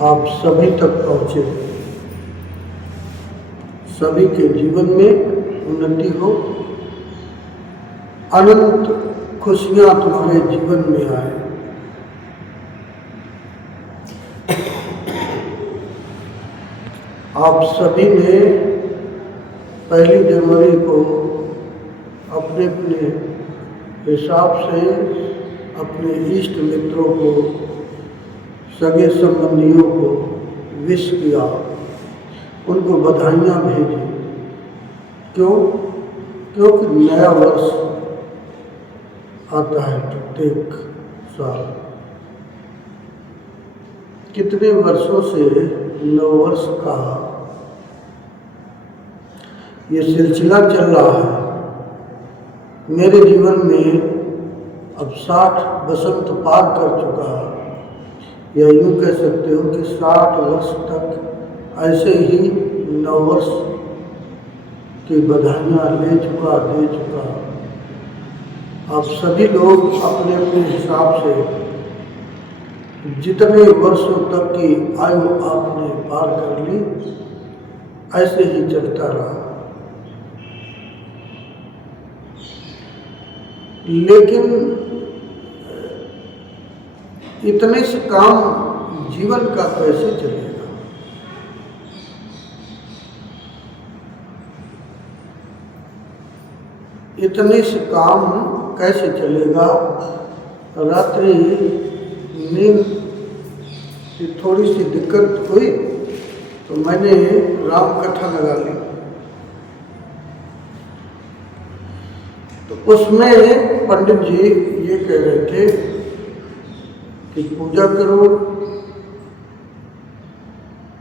आप सभी तक पहुँचे, सभी के जीवन में उन्नति हो, अनंत खुशियाँ तुम्हारे जीवन में आए। आप सभी ने 1 जनवरी को अपने अपने हिसाब से अपने इष्ट मित्रों को, सगे संबंधियों को विश किया, उनको बधाइयाँ भेजी। क्यों? क्योंकि नया वर्ष आता है प्रत्येक साल। कितने वर्षों से नववर्ष का ये सिलसिला चल रहा है। मेरे जीवन में अब 60 बसंत पार कर चुका है, या यूँ कह सकते हो कि 60 वर्ष तक ऐसे ही नववर्ष की बधाइयाँ दे चुका। आप सभी लोग अपने अपने हिसाब से जितने वर्षों तक की आयु आपने पार कर ली, ऐसे ही चलता रहा। लेकिन इतने से काम जीवन का कैसे चलेगा? इतने से काम कैसे चलेगा? रात्रि नींद की थोड़ी सी दिक्कत हुई तो मैंने राम कथा लगा ली। तो उसमें पंडित जी ये कह रहे थे कि पूजा करो,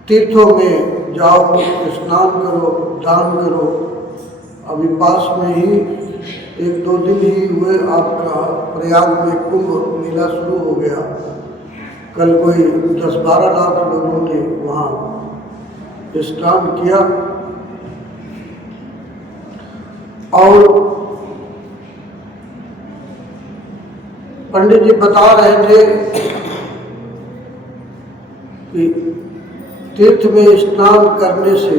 तीर्थों में जाओ, स्नान करो, दान करो। अभी पास में ही 1-2 दिन ही हुए आपका प्रयाग में कुंभ मेला शुरू हो गया। कल कोई 10-12 लाख लोगों ने वहाँ स्नान किया। और पंडित जी बता रहे थे कि तीर्थ में स्नान करने से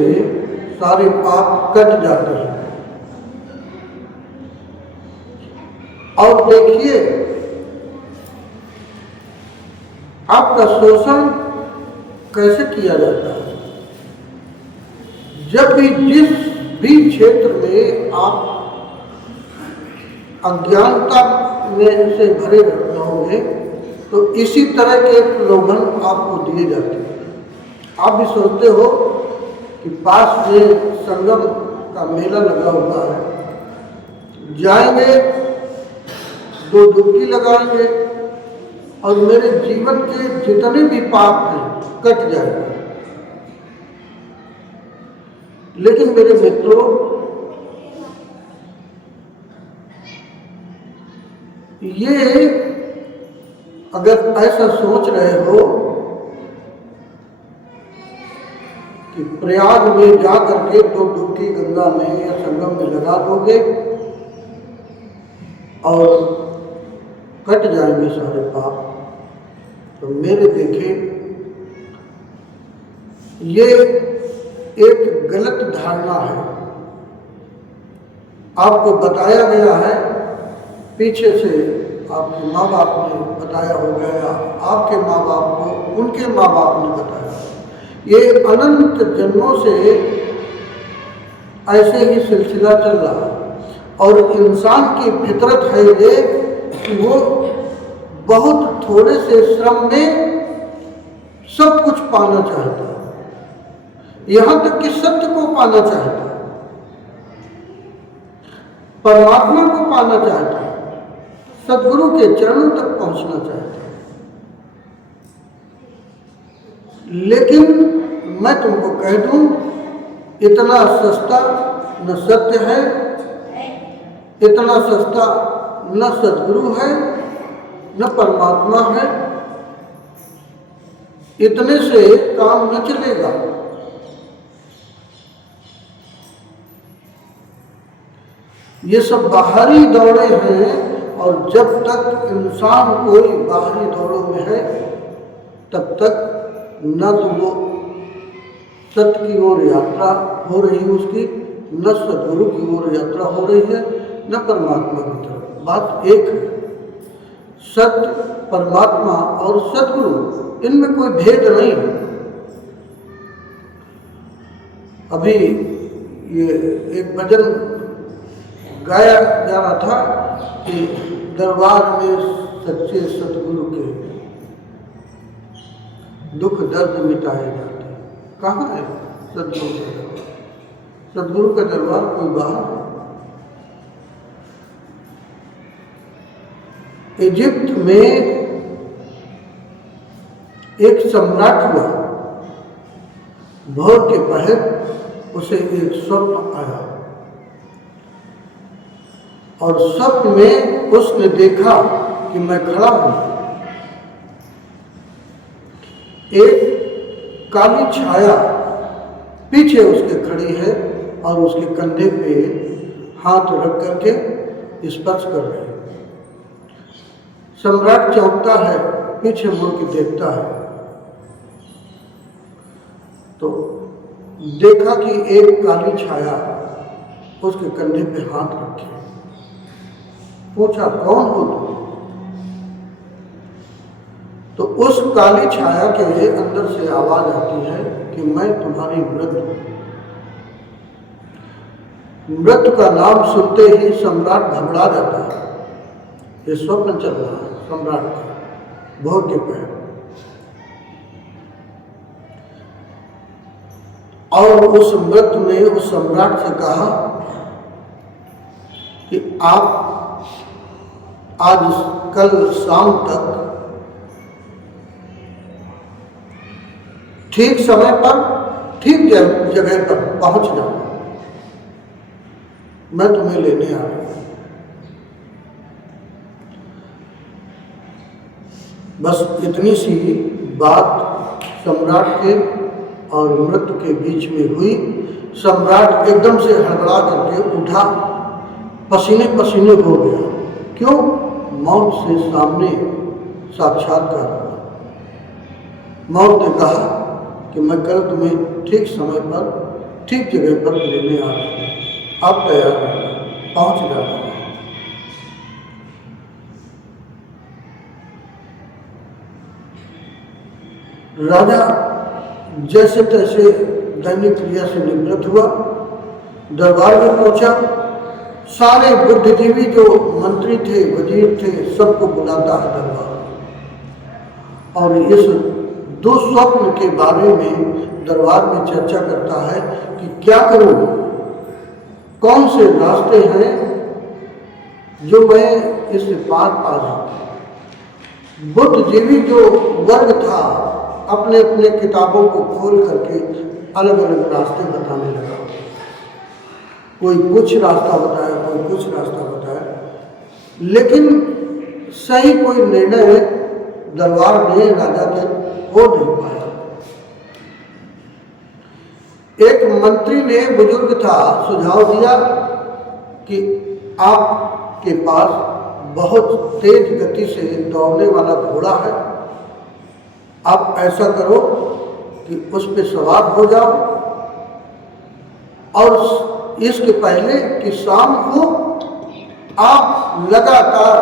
सारे पाप कट जाते हैं। और देखिए, आपका शोषण कैसे किया जाता है। जब भी जिस भी क्षेत्र में आप अज्ञानता में से भरे रहोगे, तो इसी तरह के प्रलोभन आपको दिए जाते हैं। आप भी सोचते हो कि पास में संगम का मेला लगा हुआ है, जाएंगे, 2 डुबकी लगाएंगे और मेरे जीवन के जितने भी पाप हैं कट जाएंगे। लेकिन मेरे मित्रों, ये अगर ऐसा सोच रहे हो कि प्रयाग में जा करके 2 डुबकी गंगा में या संगम में लगा दोगे और कट जाएंगे सारे पाप, तो मेरे देखे ये एक गलत धारणा है। आपको बताया गया है, पीछे से आपके माँ बाप ने बताया हो गया, आपके माँ बाप को उनके माँ बाप ने बताया। ये अनंत जन्मों से ऐसे ही सिलसिला चल रहा है। और इंसान की फितरत है ये कि वो बहुत थोड़े से श्रम में सब कुछ पाना चाहता है, यहाँ तक कि सत्य को पाना चाहता है, परमात्मा को पाना चाहता है, सद्गुरु के चरणों तक पहुंचना चाहता है। लेकिन मैं तुमको कह दूं, इतना सस्ता न सत्य है, इतना सस्ता न सद्गुरु है, न परमात्मा है। इतने से काम न चलेगा। ये सब बाहरी दौड़े हैं, और जब तक इंसान कोई बाहरी दौड़ों में है, तब तक न तो वो सत्य की ओर यात्रा हो रही है उसकी, न सदगुरु की ओर यात्रा हो रही है, न परमात्मा की तरफ। बात एक है, सत्य, परमात्मा और सदगुरु, इनमें कोई भेद नहीं है। अभी ये एक भजन गाया जा रहा था कि दरबार में सच्चे सतगुरु के दुख दर्द मिटाए जाते हैं। कहाँ है सदगुरु का दरबार? सदगुरु का दरबार कोई बाहर है। इजिप्ट में एक सम्राट हुआ, भोर के पहर उसे एक स्वप्न आया और स्वप्न में उसने देखा कि मैं खड़ा हूं, एक काली छाया पीछे उसके खड़ी है और उसके कंधे पे हाथ रख करके स्पर्श कर रही है। सम्राट चौंकता है, पीछे मुड़ के देखता है तो देखा कि एक काली छाया उसके कंधे पे हाथ रखे। पूछा, कौन हो तुम? तो उस काली छाया के अंदर से आवाज आती है कि मैं तुम्हारी मृत्यु हूं। मृत्यु का नाम सुनते ही सम्राट घबरा जाता है। ये स्वप्न चल रहा है सम्राट का भोर के पहर, और उस मृत्यु ने उस सम्राट से कहा कि आप आज कल शाम तक ठीक समय पर ठीक जगह पर पहुंच जाओ, मैं तुम्हें लेने आ रहा हूं। बस इतनी सी बात सम्राट के और मृत्यु के बीच में हुई। सम्राट एकदम से हड़बड़ा करके उठा, पसीने पसीने हो गया। क्यों? मौत से सामने साक्षात्कार हुआ। मौत ने कहा कि मैं कल तुम्हें ठीक समय पर ठीक जगह पर लेने आ रहा हूँ, आप तैयार रहना, पहुँच जाना। राजा जैसे तैसे दैनिक क्रिया से निवृत्त हुआ, दरबार में पहुंचा। सारे बुद्धिजीवी जो मंत्री थे, वजीर थे, सबको बुलाता है दरबार, और इस दुस्वप्न के बारे में दरबार में चर्चा करता है कि क्या करूं, कौन से रास्ते हैं जो मैं इससे पार पा जाऊं। बुद्धिजीवी जो वर्ग था अपने अपने किताबों को खोल करके अलग अलग रास्ते बताने लगा। कोई कुछ रास्ता बताया, कोई कुछ रास्ता बताया, लेकिन सही कोई निर्णय दरबार में राजा के हो नहीं पाया। एक मंत्री ने, बुजुर्ग था, सुझाव दिया कि आपके पास बहुत तेज गति से दौड़ने वाला घोड़ा है, आप ऐसा करो कि उस पे सवार हो जाओ और इसके पहले कि शाम को आप लगातार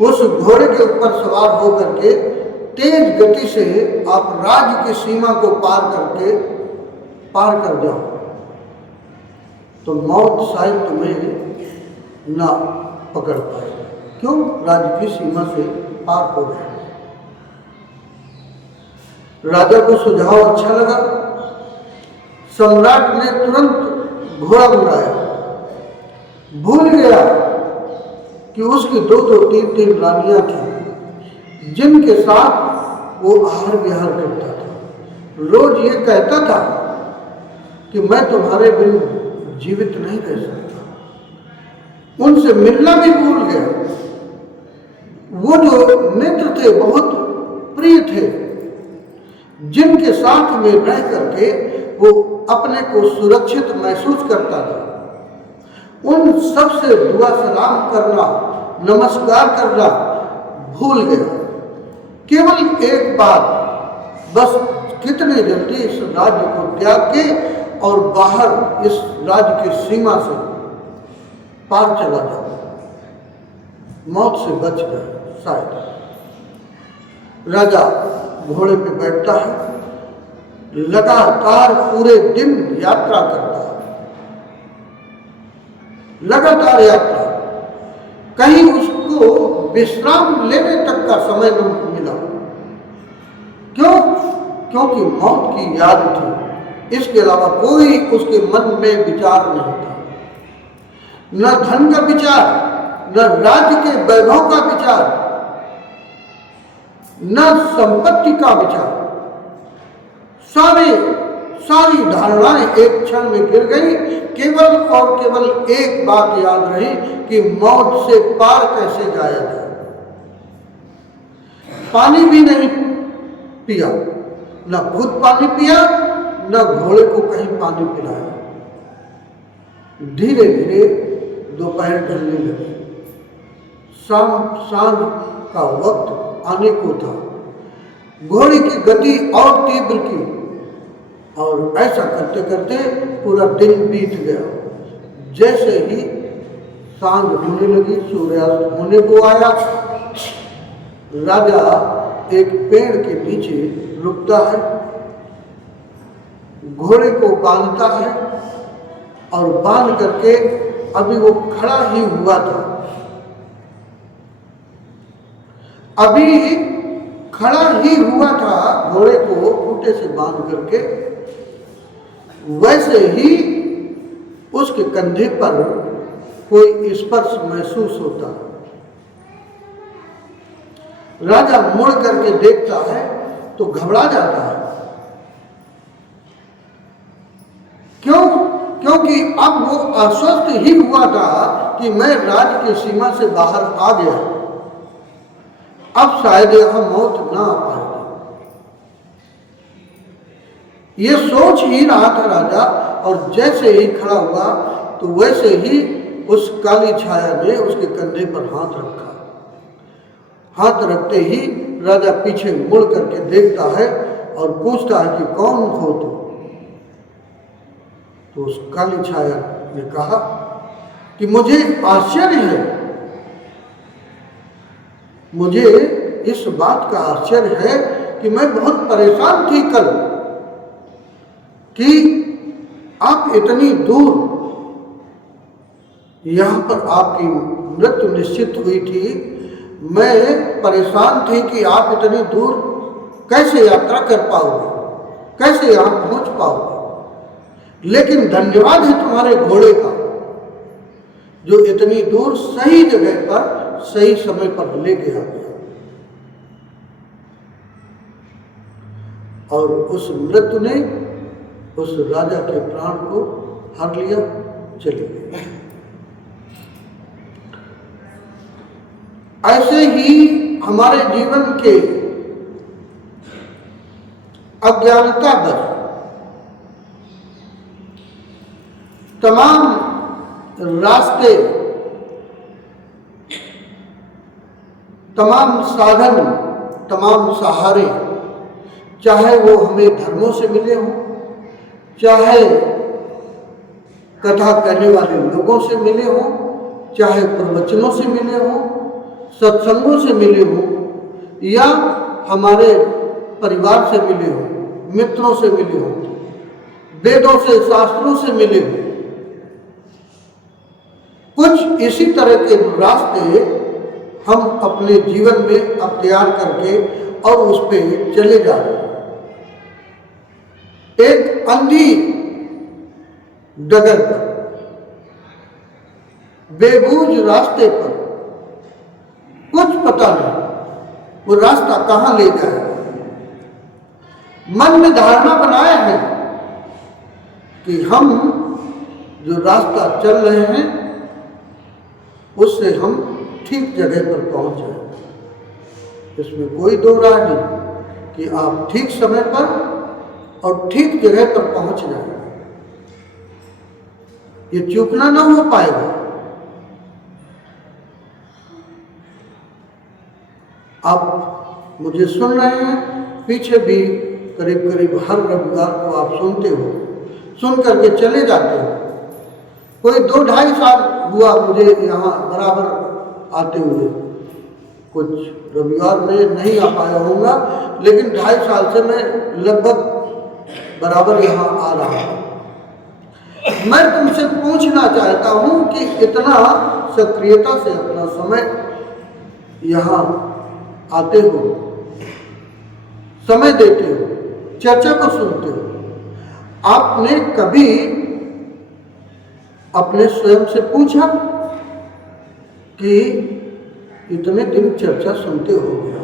उस घोड़े के ऊपर सवार होकर के तेज गति से आप राज्य की सीमा को पार कर जाओ, तो मौत शायद तुम्हें ना पकड़ पाए। क्यों? राज्य की सीमा से पार हो गए। राजा को सुझाव अच्छा लगा। सम्राट ने तुरंत घोड़ा बुलाया। भूल गया कि उसकी दो तीन रानियां थी जिनके साथ वो आहार विहार करता था। रोज ये कहता था कि मैं तुम्हारे बिन जीवित नहीं रह सकता। उनसे मिलना भी भूल गया। वो जो मित्र थे, बहुत प्रिय थे, जिनके साथ में रह करके वो अपने को सुरक्षित महसूस करता था, उन सबसे दुआ सलाम करना, नमस्कार करना भूल गया। केवल एक बात, बस कितने जल्दी इस राज्य को त्याग के और बाहर इस राज्य की सीमा से पार चला जाओ, मौत से बच गए शायद। राजा घोड़े पे बैठता है, लगातार पूरे दिन यात्रा करता है, लगातार यात्रा, कहीं उसको विश्राम लेने तक का समय न मिला। क्यों? क्योंकि मौत की याद थी, इसके अलावा कोई उसके मन में विचार नहीं था। न धन का विचार, न राज्य के वैभव का विचार, न संपत्ति का विचार। सारी धारणाएं एक क्षण में गिर गई। केवल और केवल एक बात याद रही कि मौत से पार कैसे जाया जाए। पानी भी नहीं पिया, न खुद पानी पिया, न घोड़े को कहीं पानी पिलाया। धीरे धीरे दोपहर ढलने लगी, सांझ का वक्त आने को था। घोड़े की गति और तीव्र की, और ऐसा करते करते पूरा दिन बीत गया। जैसे ही सांझ होने लगी, सूर्यास्त होने को आया, राजा एक पेड़ के नीचे रुकता है, घोड़े को बांधता है और बांध करके अभी वो खड़ा ही हुआ था, अभी खड़ा ही हुआ था घोड़े को खूंटे से बांध करके, वैसे ही उसके कंधे पर कोई स्पर्श महसूस होता है। राजा मुड़ करके देखता है तो घबरा जाता है। क्यों? क्योंकि अब वो आश्वस्त ही हुआ था कि मैं राज्य की सीमा से बाहर आ गया, अब शायद यहां मौत ना आ पाएगी। ये सोच ही रहा था राजा, और जैसे ही खड़ा हुआ तो वैसे ही उस काली छाया ने उसके कंधे पर हाथ रखा। हाथ रखते ही राजा पीछे मुड़ करके देखता है और पूछता है कि कौन हो तुम? तो उस काली छाया ने कहा कि मुझे आश्चर्य है, मुझे इस बात का आश्चर्य है कि मैं बहुत परेशान थी कल कि आप इतनी दूर, यहां पर आपकी मृत्यु निश्चित हुई थी। मैं परेशान थी कि आप इतनी दूर कैसे यात्रा कर पाओगे, कैसे यहां पहुंच पाओगे। लेकिन धन्यवाद है तुम्हारे घोड़े का, जो इतनी दूर सही जगह पर सही समय पर ले गया। और उस मृत्यु ने उस राजा के प्राण को हर लिया, चली गई। ऐसे ही हमारे जीवन के अज्ञानता पर तमाम रास्ते, तमाम साधन, तमाम सहारे, चाहे वो हमें धर्मों से मिले हों, चाहे कथा करने वाले लोगों से मिले हों, चाहे प्रवचनों से मिले हों, सत्संगों से मिले हों, या हमारे परिवार से मिले हों, मित्रों से मिले हों, वेदों से, शास्त्रों से मिले हों, कुछ इसी तरह के रास्ते हम अपने जीवन में अख्तियार करके और उस पर चले जा रहे हैं। एक अंधी डगर पर, बेबूझ रास्ते पर, कुछ पता नहीं वो रास्ता कहां ले जाए। मन में धारणा बनाया है कि हम जो रास्ता चल रहे हैं उससे हम ठीक जगह पर पहुंच जाए। इसमें कोई दो राय नहीं कि आप ठीक समय पर और ठीक जगह पर पहुंच जाए, ये चूकना ना हो पाएगा। आप मुझे सुन रहे हैं, पीछे भी करीब करीब हर रविवार को आप सुनते हो, सुन करके चले जाते हो। कोई 2-2.5 साल हुआ मुझे यहाँ बराबर आते हुए, कुछ रविवार में नहीं आ पाया होऊंगा, लेकिन 2.5 साल से मैं लगभग बराबर यहाँ आ रहा हूँ। मैं तुमसे पूछना चाहता हूँ कि इतना सक्रियता से अपना समय यहाँ आते हो, समय देते हो, चर्चा को सुनते हो, आपने कभी अपने स्वयं से पूछा कि इतने दिन चर्चा सुनते हो गया,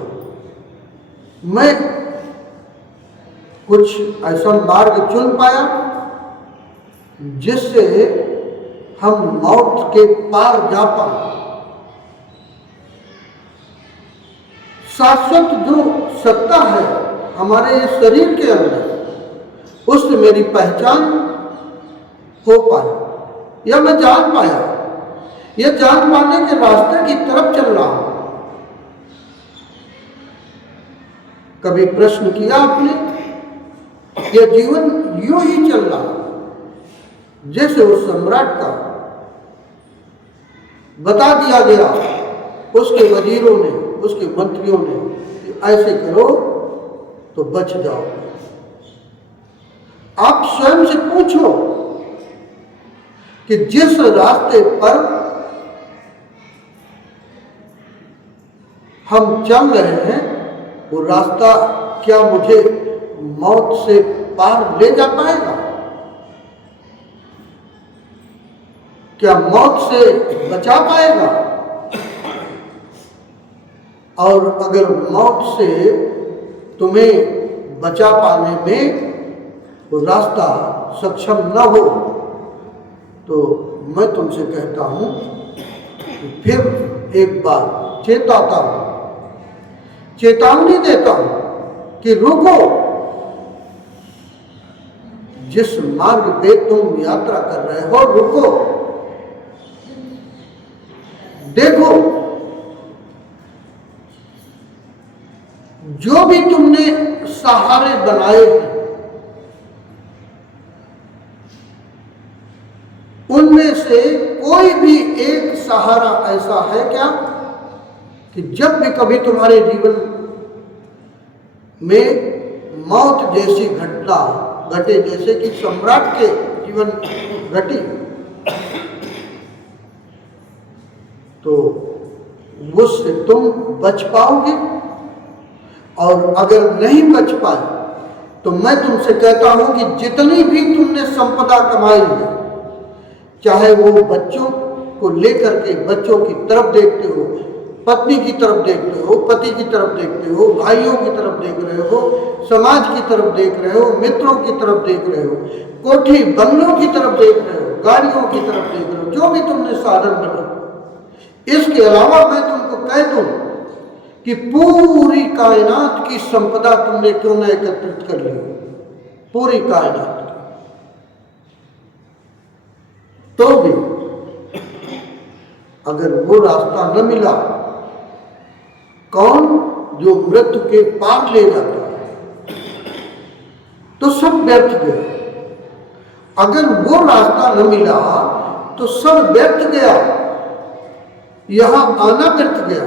मैं कुछ ऐसा मार्ग चुन पाया जिससे हम मौत के पार जा पाए। शाश्वत जो सत्ता है हमारे इस शरीर के अंदर, उससे मेरी पहचान हो पाई, या मैं जान पाया, यह जान पाने के रास्ते की तरफ चल रहा हूं। कभी प्रश्न किया आपने? यह जीवन यूं ही चल रहा जैसे उस सम्राट का बता दिया गया उसके वजीरों ने, उसके मंत्रियों ने कि ऐसे करो तो बच जाओ। आप स्वयं से पूछो कि जिस रास्ते पर हम चल रहे हैं वो रास्ता क्या मुझे मौत से पार ले जा पाएगा? क्या मौत से बचा पाएगा? और अगर मौत से तुम्हें बचा पाने में वो रास्ता सक्षम न हो तो मैं तुमसे कहता हूं कि फिर एक बार चेताता हूं, चेतावनी देता हूं कि रुको, जिस मार्ग पे तुम यात्रा कर रहे हो रुको, देखो जो भी तुमने सहारे बनाए हैं उनमें से कोई भी एक सहारा ऐसा है क्या कि जब भी कभी तुम्हारे जीवन में मौत जैसी घटना घटे, जैसे कि सम्राट के जीवन घटी, तो उससे तुम बच पाओगे? और अगर नहीं बच पाए तो मैं तुमसे कहता हूं कि जितनी भी तुमने संपदा कमाई है, चाहे वो बच्चों को लेकर के बच्चों की तरफ देखते हो, पत्नी की तरफ देखते हो, पति की तरफ देखते हो, भाइयों की तरफ देख रहे हो, समाज की तरफ देख रहे हो, मित्रों की तरफ देख रहे हो, कोठी बंगलों की तरफ देख रहे हो, गाड़ियों की तरफ देख रहे हो, जो भी तुमने साधन बना, इसके अलावा मैं तुमको कह दूं कि पूरी कायनात की संपदा तुमने क्यों न एकत्रित कर ली, पूरी कायनात की, तो भी अगर वो रास्ता न मिला, कौन जो मृत्यु के पार ले जाता है, तो सब व्यर्थ गया। अगर वो रास्ता न मिला तो सब व्यर्थ गया, यहां आना व्यर्थ गया,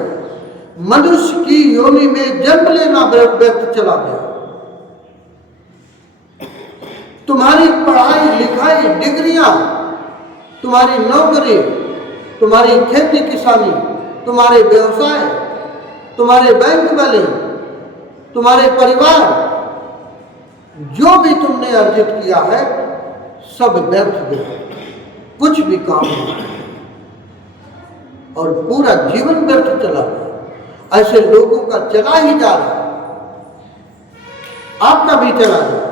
मनुष्य की योनि में जन्म लेना व्यर्थ चला गया। तुम्हारी पढ़ाई लिखाई, डिग्रियां, तुम्हारी नौकरी, तुम्हारी खेती किसानी, तुम्हारे व्यवसाय, तुम्हारे बैंक बैलेंस, तुम्हारे परिवार, जो भी तुमने अर्जित किया है सब व्यर्थ गया, कुछ भी काम नहीं, और पूरा जीवन व्यर्थ चला गया। ऐसे लोगों का चला ही जा रहा है, आपका भी चला गया।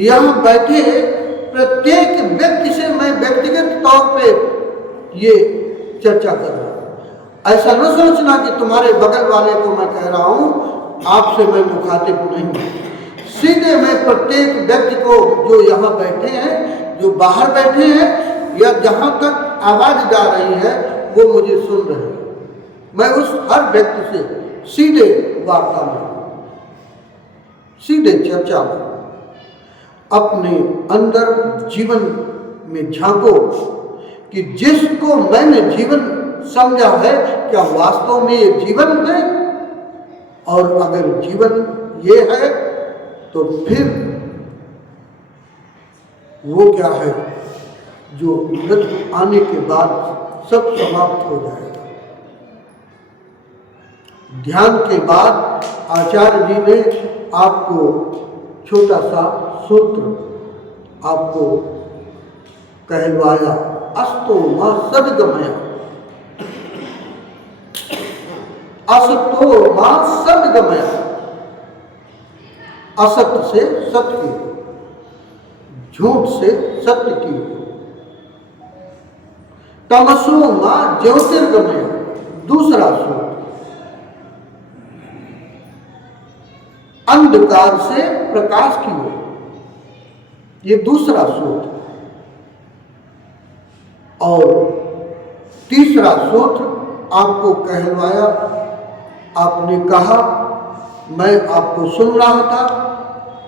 यहां बैठे प्रत्येक व्यक्ति से मैं व्यक्तिगत तौर पे ये चर्चा कर रहा हूं। ऐसा न सोचना कि तुम्हारे बगल वाले को मैं कह रहा हूं, आपसे मैं मुखातिब नहीं। सीधे मैं प्रत्येक व्यक्ति को, जो यहाँ बैठे हैं, जो बाहर बैठे हैं, या जहां तक आवाज जा रही है वो मुझे सुन रहे हैं, मैं उस हर व्यक्ति से सीधे वार्ता में, सीधे चर्चा में अपने अंदर जीवन में झांको कि जिसको मैंने जीवन समझा है क्या वास्तव में ये जीवन है, और अगर जीवन ये है तो फिर वो क्या है जो मृत्यु आने के बाद सब समाप्त हो जाएगा। ध्यान के बाद आचार्य जी ने आपको छोटा सा सूत्र आपको कहलवाया, अस्तो मां सद्गमया, असतो मां सद्गमया, असत्य से सत्य की, झूठ से सत्य की, तमसो मां ज्योतिर्गमया, दूसरा सूत्र, अंधकार से प्रकाश की ओर, ये दूसरा सूत्र, और तीसरा सूत्र आपको कहलवाया। आपने कहा मैं आपको सुन रहा था,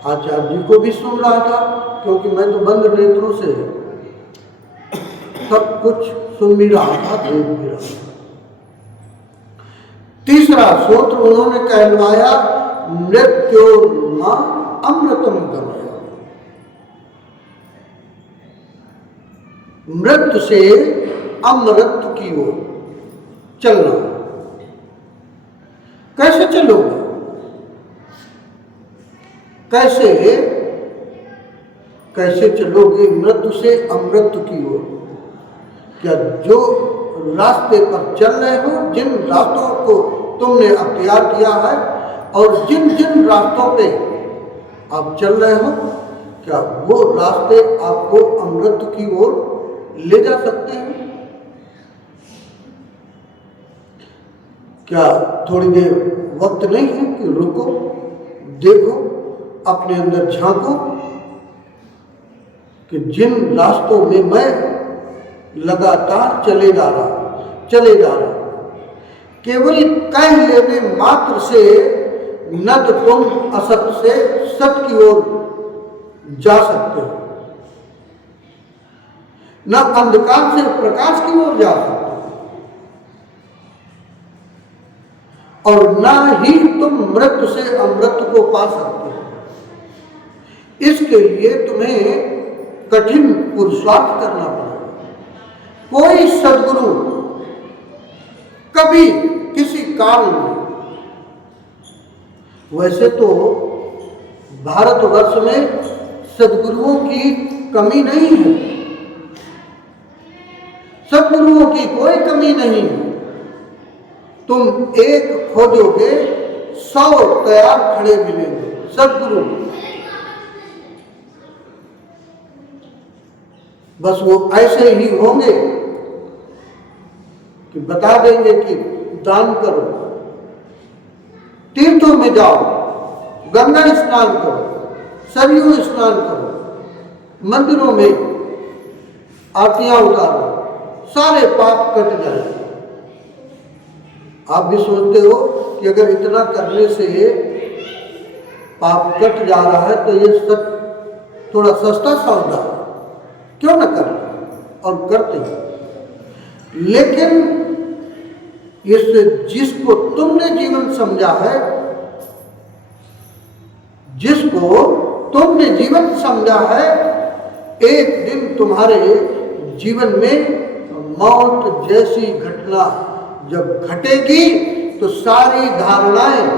आचार्य जी को भी सुन रहा था, क्योंकि मैं तो बंद नेत्रों से सब कुछ सुन भी रहा था, देख भी रहा था। तीसरा सूत्र उन्होंने कहलवाया, मृत्योर्मा अमृतम गमया, मृत्यु से अमृत की ओर चलना। कैसे चलोगे, कैसे चलोगे मृत्यु से अमृत की ओर? क्या जो रास्ते पर चल रहे हो, जिन रास्तों को तुमने अख्तियार किया है और जिन जिन रास्तों पे आप चल रहे हो, क्या वो रास्ते आपको अमृत की ओर ले जा सकते हैं? क्या थोड़ी देर वक्त नहीं है कि रुको, देखो, अपने अंदर झांको कि जिन रास्तों में मैं लगातार चले जा रहा, केवल कह लेने मात्र से न तो तुम असत से सत की ओर जा सकते हो, न अंधकार से प्रकाश की ओर जा सकते हो, और न ही तुम मृत्यु से अमृत को पा सकते हो। इसके लिए तुम्हें कठिन पुरुषार्थ करना पड़ेगा। कोई सद्गुरु कभी किसी काल में, वैसे तो भारतवर्ष में सद्गुरुओं की कमी नहीं है, सद्गुरुओं की कोई कमी नहीं है। तुम एक खोजोगे 100 तैयार खड़े मिलेंगे सद्गुरु, बस वो ऐसे ही होंगे कि बता देंगे कि दान करो, तीर्थों में जाओ, गंगा स्नान करो, सरयू स्नान करो, मंदिरों में आरतियां उतारो, सारे पाप कट जाए। आप भी सोचते हो कि अगर इतना करने से पाप कट जा रहा है तो ये सब थोड़ा सस्ता सौदा, क्यों न करें, और करते हैं। लेकिन इससे जिसको तुमने जीवन समझा है, जिसको तुमने जीवन समझा है, एक दिन तुम्हारे जीवन में मौत जैसी घटना जब घटेगी तो सारी धारणाएं,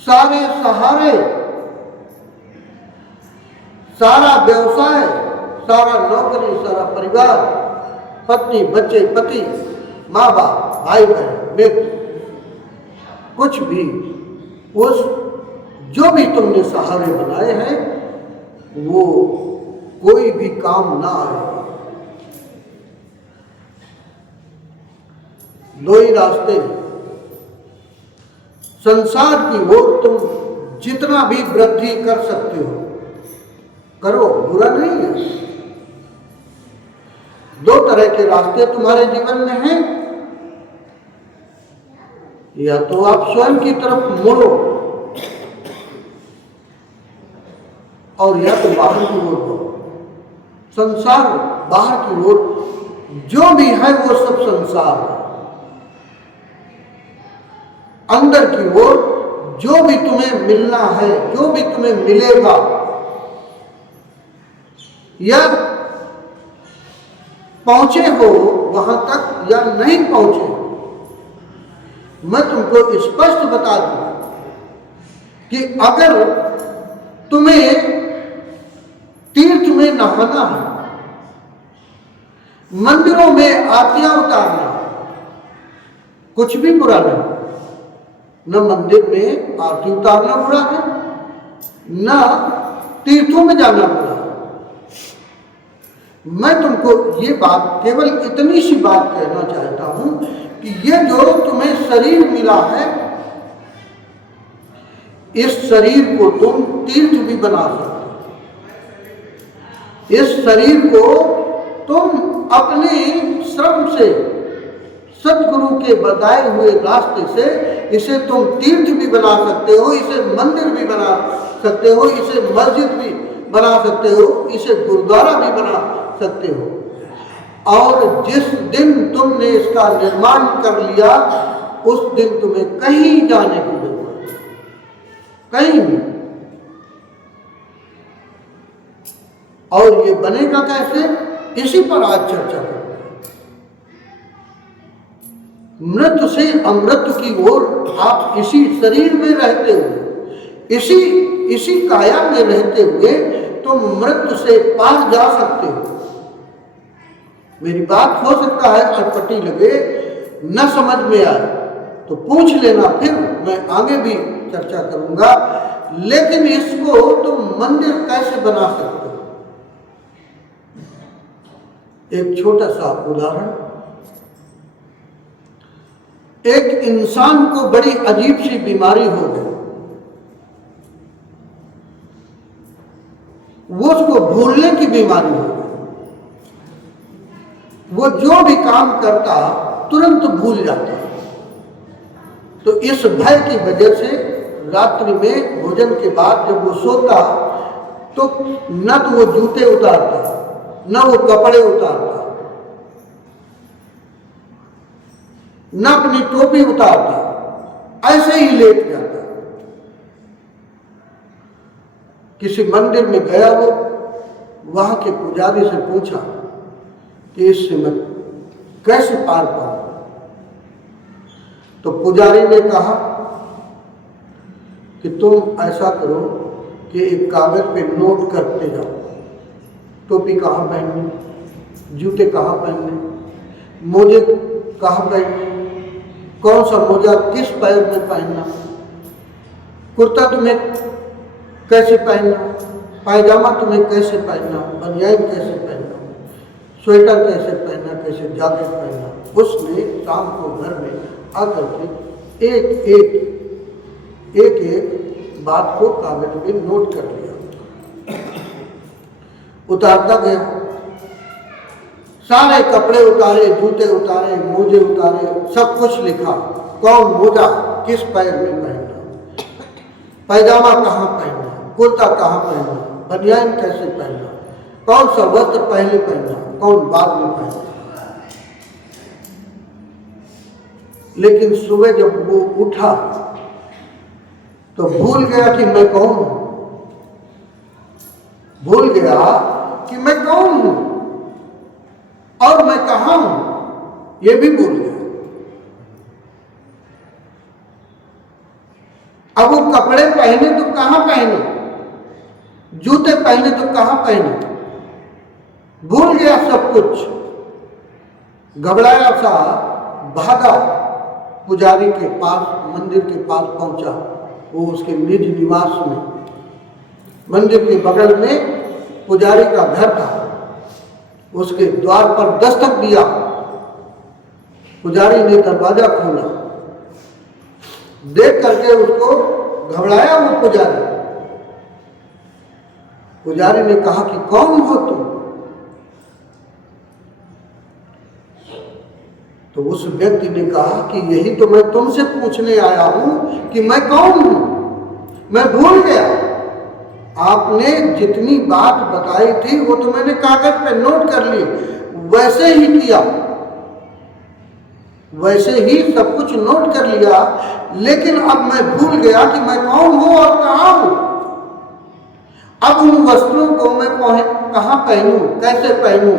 सारे सहारे, सारा व्यवसाय, सारा नौकरी, सारा परिवार, पत्नी, बच्चे, पति, माँ बाप, भाई बहन, मित्र, कुछ भी, उस जो भी तुमने सहारे बनाए हैं वो कोई भी काम ना आए। दो ही रास्ते, संसार की ओर तुम जितना भी वृद्धि कर सकते हो करो, बुरा नहीं है। दो तरह के रास्ते तुम्हारे जीवन में हैं, या तो आप स्वयं की तरफ मुड़ो और या तो बाहर की ओर बढ़ो। संसार बाहर की ओर जो भी है वो सब संसार है। अंदर की ओर जो भी तुम्हें मिलना है, जो भी तुम्हें मिलेगा, या पहुंचे हो वहां तक या नहीं पहुंचे, मैं तुमको स्पष्ट बता दूं कि अगर तुम्हें तीर्थ में नहाना है, मंदिरों में आरतियां उतारना, कुछ भी बुरा नहीं। न मंदिर में आरती उतारना बुरा है, न तीर्थों में जाना बुरा है। मैं तुमको ये बात, केवल इतनी सी बात कहना चाहता हूं कि ये जो तुम्हें शरीर मिला है, इस शरीर को तुम तीर्थ भी बना सकते हो। इस शरीर को तुम अपने श्रम से, सदगुरु के बताए हुए रास्ते से इसे तुम तीर्थ भी बना सकते हो, इसे मंदिर भी बना सकते हो, इसे मस्जिद भी बना सकते हो, इसे गुरुद्वारा भी बना सकते हो। और जिस दिन तुमने इसका निर्माण कर लिया, उस दिन तुम्हें कहीं जाने की जरूरत नहीं, कहीं भी। और ये बनेगा कैसे, इसी पर आज चर्चा करें। मृत से अमृत की ओर आप इसी शरीर में रहते हुए, इसी काया में रहते हुए तुम मृत्यु से पार जा सकते हो। मेरी बात हो सकता है अटपटी लगे, न समझ में आए तो पूछ लेना, फिर मैं आगे भी चर्चा करूंगा। लेकिन इसको तुम मंदिर कैसे बना सकते हो? एक छोटा सा उदाहरण। एक इंसान को बड़ी अजीब सी बीमारी हो गई, वो उसको भूलने की बीमारी हो गई। वो जो भी काम करता तुरंत भूल जाता। तो इस भय की वजह से रात्रि में भोजन के बाद जब वो सोता तो न तो वो जूते उतारता, न वो कपड़े उतारता, न अपनी टोपी उतारता, ऐसे ही लेट जाता। किसी मंदिर में गया वो, वहां के पुजारी से पूछा कि इससे मैं कैसे पार पाऊं? तो पुजारी ने कहा कि तुम ऐसा करो कि एक कागज पे नोट करते जाओ, टोपी कहाँ पहननी, जूते कहाँ पहनने, मोजे कहाँ पहनने, कौन सा मोजा किस पैर में पहनना, कुर्ता तुम्हें कैसे पहनना, पायजामा तुम्हें कैसे पहनना, बनियान कैसे पहनना, स्वेटर कैसे पहनना, कैसे जैकेट पहनना। उसने शाम को घर में आकर के एक बात को कागज में नोट कर लिया। उतारता गया, सारे कपड़े उतारे, जूते उतारे, मोजे उतारे, सब कुछ लिखा, कौन मोजा किस पैर में पहनना, पैजामा कहाँ पहनना, कुर्ता कहाँ पहनना, बनियान कैसे पहनना, कौन सा वस्त्र पहले पहनना, कौन बाद में पहनना। लेकिन सुबह जब वो उठा तो भूल गया कि मैं कौन हूं, भूल गया कि मैं कौन हूं और मैं कहां हूं, ये भी भूल गया। अब वो कपड़े पहने तो कहां पहने, जूते पहने तो कहां पहने, भूल गया सब कुछ। घबराया सा भागा, पुजारी के पास, मंदिर के पास पहुंचा। वो उसके निज निवास में, मंदिर के बगल में पुजारी का घर था। उसके द्वार पर दस्तक दिया, पुजारी ने दरवाजा खोला, देख करके उसको घबराया वो पुजारी। पुजारी ने कहा कि कौन हो तुम? तो उस व्यक्ति ने कहा कि यही तो मैं तुमसे पूछने आया हूं कि मैं कौन हूं, मैं भूल गया। आपने जितनी बात बताई थी वो तो मैंने कागज पे नोट कर ली, वैसे ही किया, वैसे ही सब कुछ नोट कर लिया, लेकिन अब मैं भूल गया कि मैं कौन हूं और कहां हूं। अब उन वस्त्रों को मैं कहां पहनूं, कैसे पहनूं,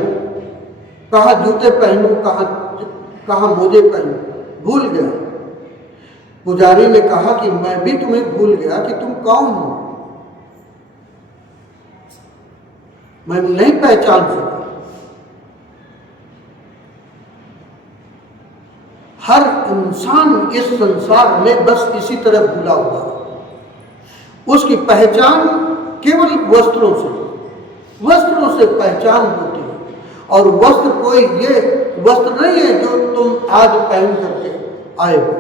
कहां जूते पहनूं, कहां मोजे पहनूं, भूल गया। पुजारी ने कहा कि मैं भी तुम्हें भूल गया कि तुम कौन हो, मैं नहीं पहचान सका। हर इंसान इस संसार में बस इसी तरह भूला हुआ, उसकी पहचान केवल वस्त्रों से पहचान होती है। और वस्त्र कोई ये वस्त्र नहीं है जो तुम आज पहन करके आए हो,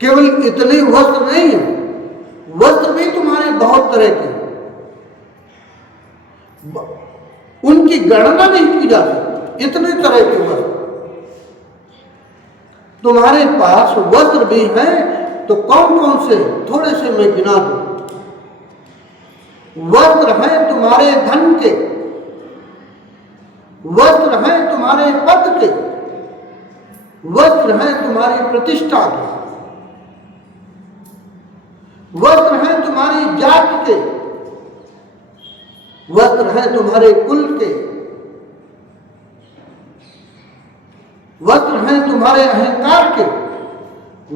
केवल इतने वस्त्र नहीं है, वस्त्र भी तुम्हारे बहुत तरह के, उनकी गणना नहीं की जा सकती, इतने तरह के वस्त्र तुम्हारे पास वस्त्र भी हैं। तो कौन कौन से, थोड़े से मैं गिना दूं। वस्त्र हैं तुम्हारे धन के, वस्त्र हैं तुम्हारे पद के, वस्त्र हैं तुम्हारी प्रतिष्ठा के, वस्त्र हैं तुम्हारी जाति के, वस्त्र हैं तुम्हारे कुल के, वस्त्र हैं तुम्हारे अहंकार के,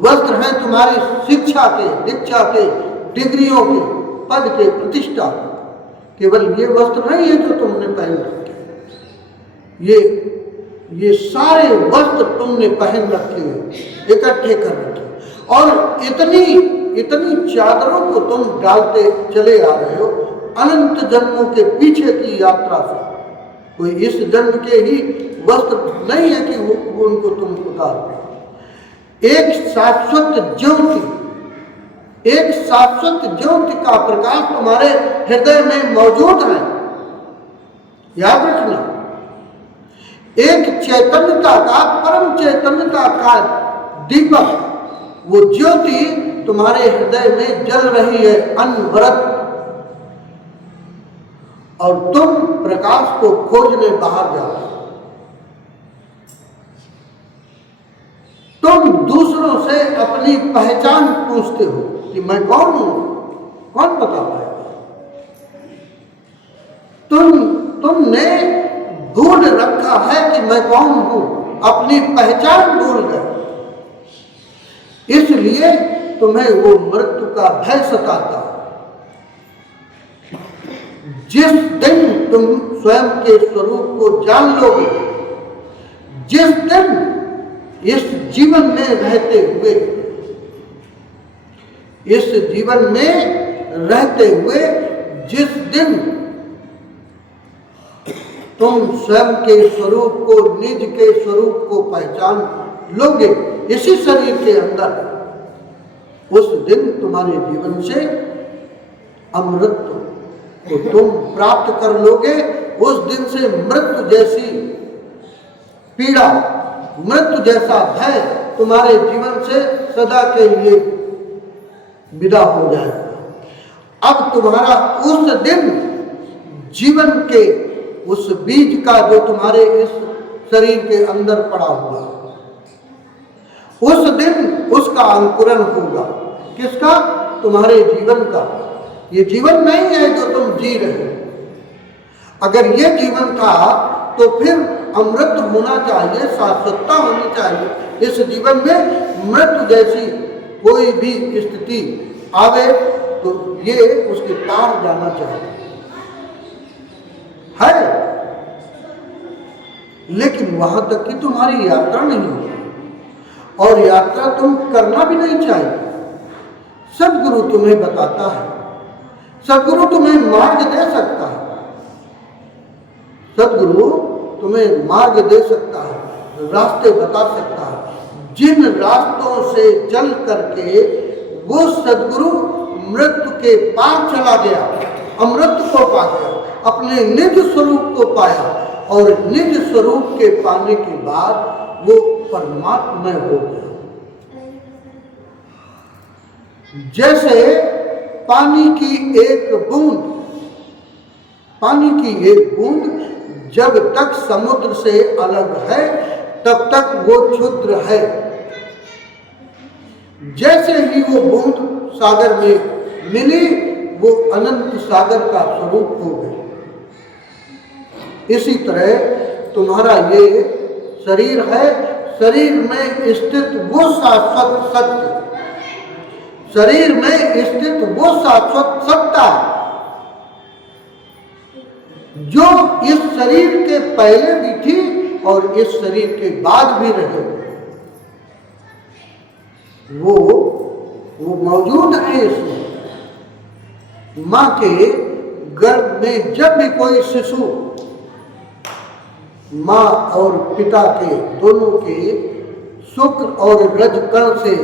वस्त्र हैं तुम्हारी शिक्षा के, दीक्षा के, डिग्रियों के, पद के, प्रतिष्ठा के। केवल ये वस्त्र नहीं है जो तुमने पहन रखे, ये सारे वस्त्र तुमने पहन रखे हैं, इकट्ठे कर रखे, और इतनी चादरों को तुम डालते चले आ रहे हो अनंत जन्मों के पीछे की यात्रा से। कोई इस जन्म के ही वस्त्र नहीं है कि वो उनको तुम उतार दो। एक शाश्वत ज्योति का प्रकाश तुम्हारे हृदय में मौजूद है, याद रखना। एक चैतन्यता का, परम चैतन्यता का दीपक, वो ज्योति तुम्हारे हृदय में जल रही है अनवरत, और तुम प्रकाश को खोजने बाहर जाओ। तुम दूसरों से अपनी पहचान पूछते हो कि मैं कौन हूं, कौन बता पाएगा। तुमने भूल रखा है कि मैं कौन हूं, अपनी पहचान भूल गए, इसलिए तुम्हें वो मृत्यु का भय सताता। जिस दिन तुम स्वयं के स्वरूप को जान लोगे, जिस दिन इस जीवन में रहते हुए जिस दिन तुम स्वयं के स्वरूप को, निज के स्वरूप को पहचान लोगे इसी शरीर के अंदर, उस दिन तुम्हारे जीवन से अमृत तो तुम प्राप्त कर लोगे। उस दिन से मृत्यु जैसी पीड़ा, मृत्यु जैसा भय तुम्हारे जीवन से सदा के लिए विदा हो जाएगा। अब तुम्हारा उस दिन जीवन के उस बीज का जो तुम्हारे इस शरीर के अंदर पड़ा हुआ, उस दिन उसका अंकुरण होगा। किसका? तुम्हारे जीवन का। ये जीवन नहीं है जो तुम जी रहे हो। अगर ये जीवन था तो फिर अमृत होना चाहिए, शाश्वतता होनी चाहिए। इस जीवन में मृत्यु जैसी कोई भी स्थिति आवे तो ये उसके पार जाना चाहिए है, लेकिन वहां तक की तुम्हारी यात्रा नहीं होगी और यात्रा तुम करना भी नहीं चाहिए। सद्गुरु तुम्हें बताता है, सद्गुरु तुम्हें मार्ग दे सकता है, सद्गुरु तुम्हें मार्ग दे सकता है, रास्ते बता सकता है। जिन रास्तों से चल करके वो सद्गुरु मृत्यु के पार चला गया, अमृत को पा गया, अपने निज स्वरूप को पाया, और निज स्वरूप के पाने के बाद वो परमात्मा हो गया। जैसे पानी की एक बूंद जब तक समुद्र से अलग है तब तक वो क्षुद्र है, जैसे ही वो बूंद सागर में मिली वो अनंत सागर का स्वरूप हो गई। इसी तरह तुम्हारा ये शरीर है, शरीर में स्थित वो शाश्वत सत्य, शरीर में स्थित वो शाश्वत सत्ता जो इस शरीर के पहले भी थी और इस शरीर के बाद भी रहे, वो मौजूद है इसमें। मां के गर्भ में जब भी कोई शिशु मां और पिता के दोनों के शुक्र और रज कण से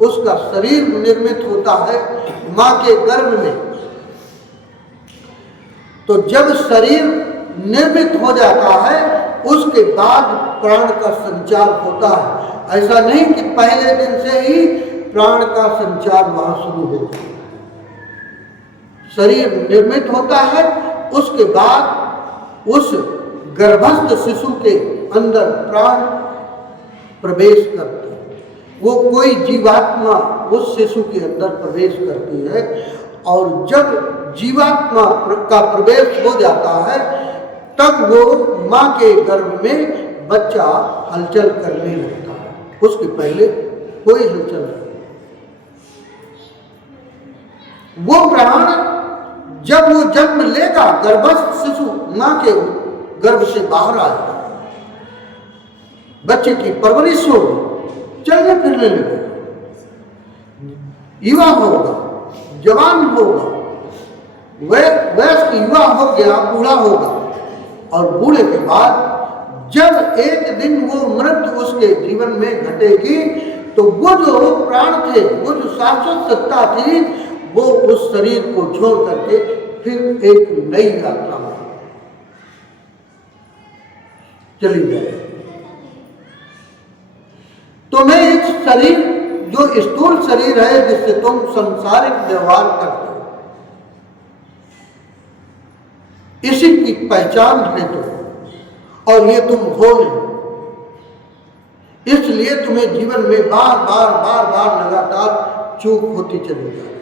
उसका शरीर निर्मित होता है मां के गर्भ में, तो जब शरीर निर्मित हो जाता है उसके बाद प्राण का संचार होता है। ऐसा नहीं कि पहले दिन से ही प्राण का संचार वहां शुरू हो जाए। शरीर निर्मित होता है, उसके बाद उस गर्भस्थ शिशु के अंदर प्राण प्रवेश करते हैं। वो कोई जीवात्मा उस शिशु के अंदर प्रवेश करती है और जब जीवात्मा का प्रवेश हो जाता है तब वो मां के गर्भ में बच्चा हलचल करने लगता है, उसके पहले कोई हलचल नहीं। वो प्राण जब वो जन्म लेगा, गर्भस्थ शिशु मां के गर्भ से बाहर आएगा, बच्चे की परवरिश होगी, चलने फिरने लगेगा, युवा होगा, जवान होगा, वयस्क युवा हो गया, बूढ़ा होगा, और बूढ़े के बाद जब एक दिन वो मृत्यु उसके जीवन में घटेगी तो वो जो प्राण थे, वो जो शाश्वत सत्ता थी, वो उस शरीर को छोड़ करके फिर एक नई यात्रा में चली जाए। तुम्हें एक शरीर जो स्थूल शरीर है जिससे तुम सांसारिक व्यवहार करते हो, इसी की पहचान है तुम, और ये तुम हो नहीं। इसलिए तुम्हें जीवन में बार बार लगातार चूक होती चली जा रही।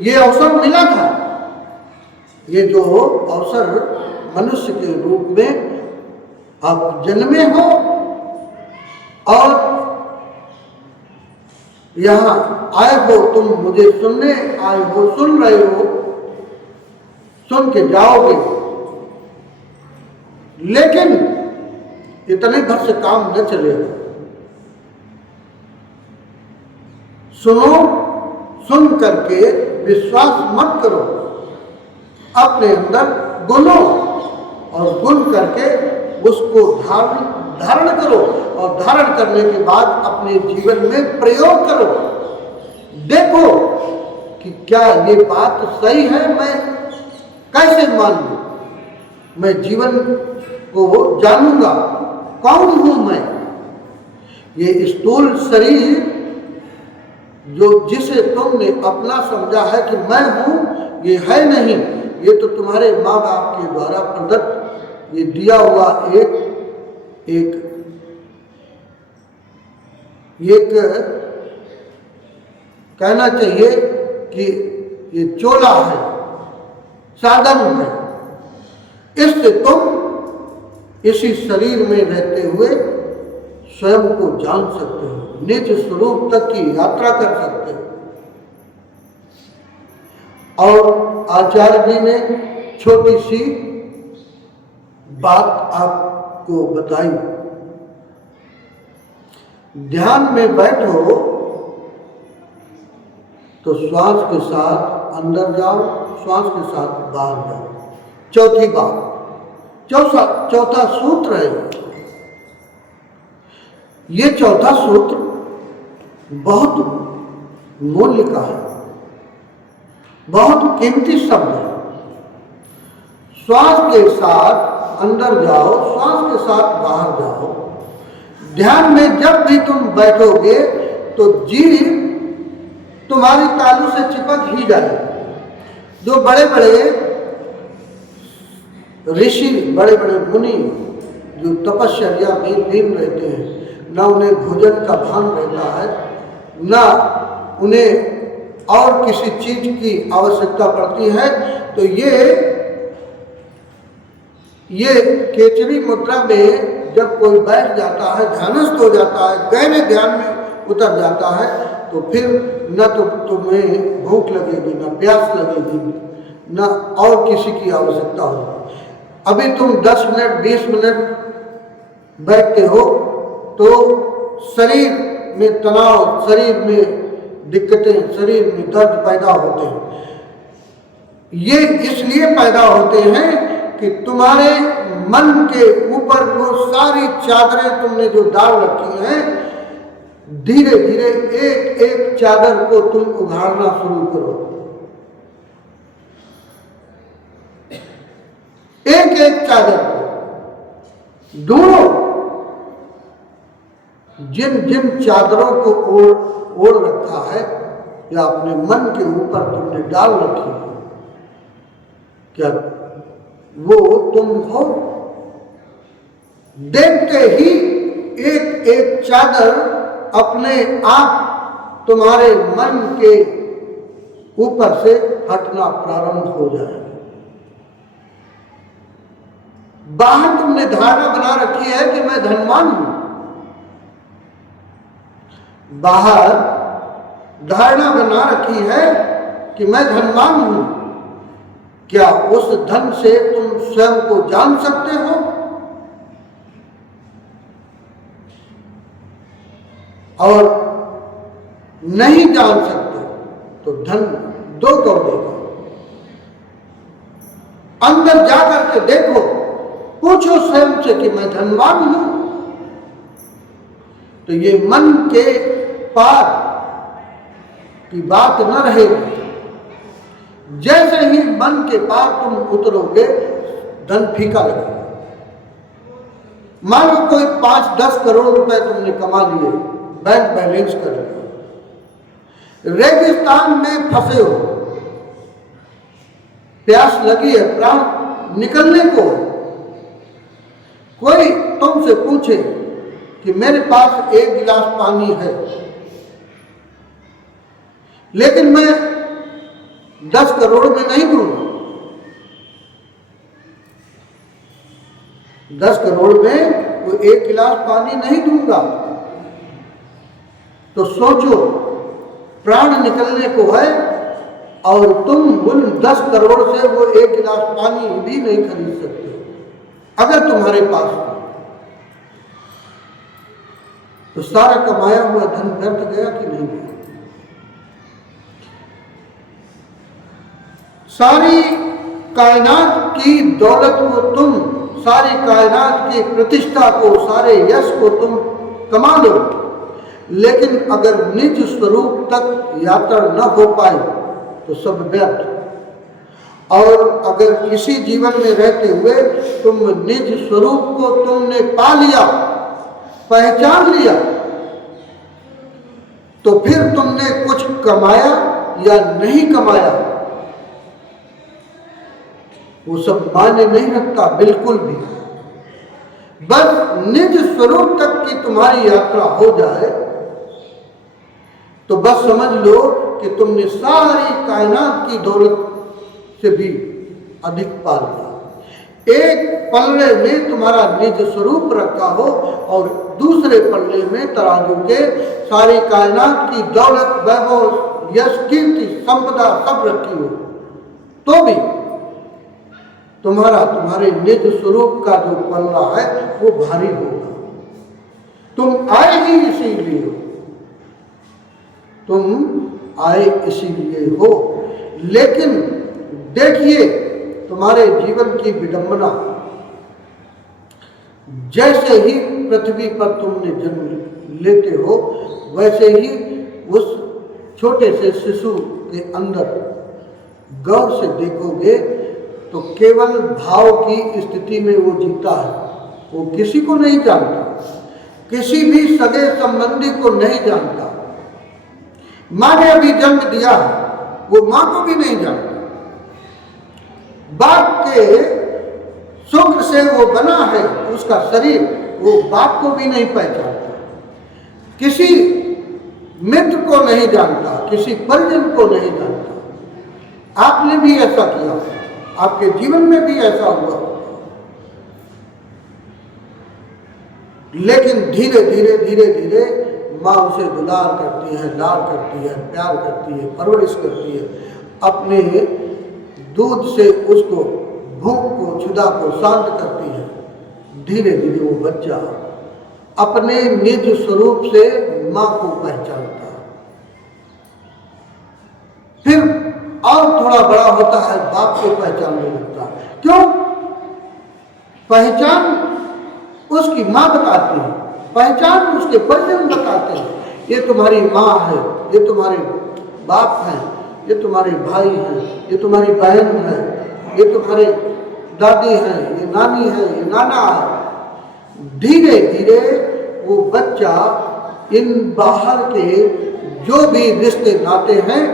ये अवसर मिला था, ये जो अवसर मनुष्य के रूप में आप जन्मे हो और यहां आए हो, तुम मुझे सुनने आए हो, सुन रहे हो, सुन के जाओगे, लेकिन इतने भर से काम न चलेगा। सुनो, सुन करके विश्वास मत करो, अपने अंदर गुनो और गुण करके उसको धारण करो, और धारण करने के बाद अपने जीवन में प्रयोग करो। देखो कि क्या ये बात सही है, मैं कैसे मान लूं, मैं जीवन को जानूंगा, कौन हूं मैं। ये स्थूल शरीर जो जिसे तुमने अपना समझा है कि मैं हूं, ये है नहीं। ये तो तुम्हारे माँ बाप के द्वारा प्रदत्त ये दिया हुआ एक कहना चाहिए कि ये चोला है, साधन है। इससे तुम इसी शरीर में रहते हुए स्वयं को जान सकते हो, निज स्वरूप तक की यात्रा कर सकते हो। और आचार्य जी ने छोटी सी बात आपको बताई। ध्यान में बैठो तो श्वास के साथ अंदर जाओ, श्वास के साथ बाहर जाओ। चौथी बात, चौथा सूत्र है। ये चौथा सूत्र बहुत मूल्य का है, बहुत कीमती शब्द है। श्वास के साथ अंदर जाओ, श्वास के साथ बाहर जाओ। ध्यान में जब भी तुम बैठोगे तो जीव तुम्हारी तालू से चिपक ही जाए। जो बड़े बड़े ऋषि, बड़े बड़े मुनि जो तपश्चर्या में लीन रहते हैं, न उन्हें भोजन का भान रहता है, न उन्हें और किसी चीज की आवश्यकता पड़ती है, तो ये केचरी मुद्रा में जब कोई बैठ जाता है, ध्यानस्थ हो जाता है, गहरे ध्यान में उतर जाता है, तो फिर न तो तुम्हें भूख लगेगी, न प्यास लगेगी, न और किसी की आवश्यकता होगी। अभी तुम 10 मिनट 20 मिनट बैठते हो तो शरीर में तनाव, शरीर में दिक्कतें, शरीर में दर्द पैदा होते हैं। ये इसलिए पैदा होते हैं कि तुम्हारे मन के ऊपर वो सारी चादरें तुमने जो डाल रखी हैं, धीरे धीरे एक एक चादर को तुम उघाड़ना शुरू करो। एक एक चादर को ढूंढो। जिन जिन चादरों को ओढ़ रखा है या अपने मन के ऊपर तुमने डाल रखी है, क्या वो तुम हो? देखते ही एक एक चादर अपने आप तुम्हारे मन के ऊपर से हटना प्रारंभ हो जाएगा। बाहर तुमने धारणा बना रखी है कि मैं धनवान हूं, बाहर धारणा बना रखी है कि मैं धनवान हूं। क्या उस धन से तुम स्वयं को जान सकते हो? और नहीं जान सकते तो धन दो कौन देगा? अंदर जाकर के देखो, पूछो स्वयं से कि मैं धनवान हूं। तो ये मन के पार की बात न रहेगी। जैसे ही मन के पार तुम उतरोगे, धन फीका लगेगा। मान लो कोई 5-10 करोड़ रुपए तुमने कमा लिए, बैंक बैलेंस कर लिया, रेगिस्तान में फंसे हो, प्यास लगी है, प्राण निकलने को, कोई तुमसे पूछे कि मेरे पास 1 गिलास पानी है, लेकिन मैं 10 करोड़ में नहीं दूंगा। 10 करोड़ में वो 1 गिलास पानी नहीं दूंगा। तो सोचो, प्राण निकलने को है और तुम उन 10 करोड़ से वो 1 गिलास पानी भी नहीं खरीद सकते अगर तुम्हारे पास हो। तो सारा कमाया हुआ धन व्यर्थ गया कि नहीं गया? सारी कायनात की दौलत को तुम, सारी कायनात की प्रतिष्ठा को, सारे यश को तुम कमा लो, लेकिन अगर निज स्वरूप तक यात्रा न हो पाए तो सब व्यर्थ। और अगर इसी जीवन में रहते हुए तुम निज स्वरूप को तुमने पा लिया, पहचान लिया, तो फिर तुमने कुछ कमाया या नहीं कमाया वो सब मायने नहीं रखता बिल्कुल भी। बस निज स्वरूप तक की तुम्हारी यात्रा हो जाए तो बस समझ लो कि तुमने सारी कायनात की दौलत से भी अधिक पा लिया। एक पल्ले में तुम्हारा निज स्वरूप रखा हो और दूसरे पल्ले में तराजू के सारी कायनात की दौलत, वैभव, यश, कीर्ति, संपदा सब रखी हो, तो भी तुम्हारे निज स्वरूप का जो पल्ला है वो भारी होगा। तुम आए ही इसीलिए हो, तुम आए इसीलिए हो। लेकिन देखिए तुम्हारे जीवन की विडंबना, जैसे ही पृथ्वी पर तुमने जन्म लेते हो वैसे ही उस छोटे से शिशु के अंदर गौर से देखोगे तो केवल भाव की स्थिति में वो जीता है, वो किसी को नहीं जानता। किसी भी सगे संबंधी को नहीं जानता। माँ ने अभी जन्म दिया, वो माँ को भी नहीं जानता। बाप के शुक्र से वो बना है उसका शरीर, वो बाप को भी नहीं पहचानता। किसी मित्र को नहीं जानता, किसी परिजन को नहीं जानता। आपने भी ऐसा किया, आपके जीवन में भी ऐसा हुआ। लेकिन धीरे धीरे धीरे धीरे माँ उसे दुलार करती है, लाड करती है, प्यार करती है, परवरिश करती है। अपने दूध से उसको भूख को, क्षुधा को शांत करती है। धीरे धीरे वो बच्चा अपने निज स्वरूप से माँ को पहचानता है। फिर और थोड़ा बड़ा होता है, बाप को पहचानने लगता है। क्यों? पहचान उसकी माँ बताती है, पहचान उसके परिजन बताते हैं। ये तुम्हारी माँ है, ये तुम्हारे बाप हैं, ये तुम्हारे भाई हैं, ये तुम्हारी बहन है, ये तुम्हारे दादी हैं, ये नानी है, ये नाना है। धीरे धीरे वो बच्चा इन बाहर के जो भी रिश्ते नाते हैं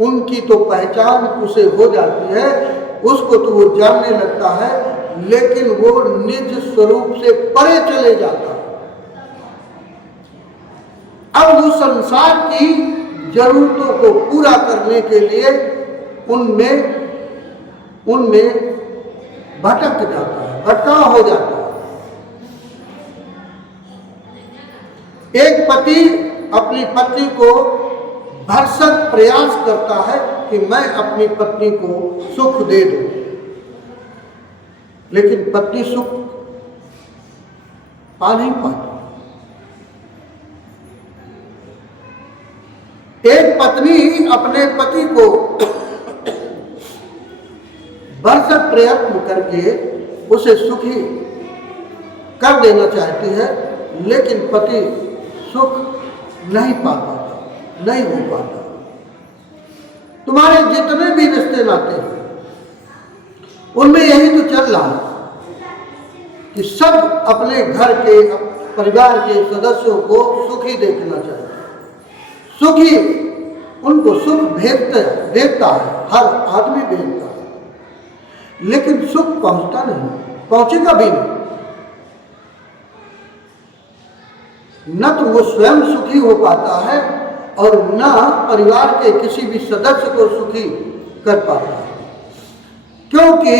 उनकी तो पहचान उसे हो जाती है, उसको तो वो जानने लगता है, लेकिन वो निज स्वरूप से परे चले जाता है। अब वो संसार की जरूरतों को पूरा करने के लिए उनमें भटक जाता है, भटकाव हो जाता है। एक पति अपनी पत्नी को भरसक प्रयास करता है कि मैं अपनी पत्नी को सुख दे दूं, लेकिन पत्नी सुख पा नहीं पाती। एक पत्नी अपने पति को भरसक प्रयत्न करके उसे सुखी कर देना चाहती है, लेकिन पति सुख नहीं पा पाता, नहीं हो पाता। तुम्हारे जितने भी रिश्ते नाते हैं उनमें यही तो चल रहा है कि सब अपने घर के, परिवार के सदस्यों को सुखी देखना चाहिए। सुखी उनको सुख भेजता है, हर आदमी भेजता है, लेकिन सुख पहुंचता नहीं, पहुंचेगा भी नहीं। न तो वो स्वयं सुखी हो पाता है और न परिवार के किसी भी सदस्य को सुखी कर पाता है, क्योंकि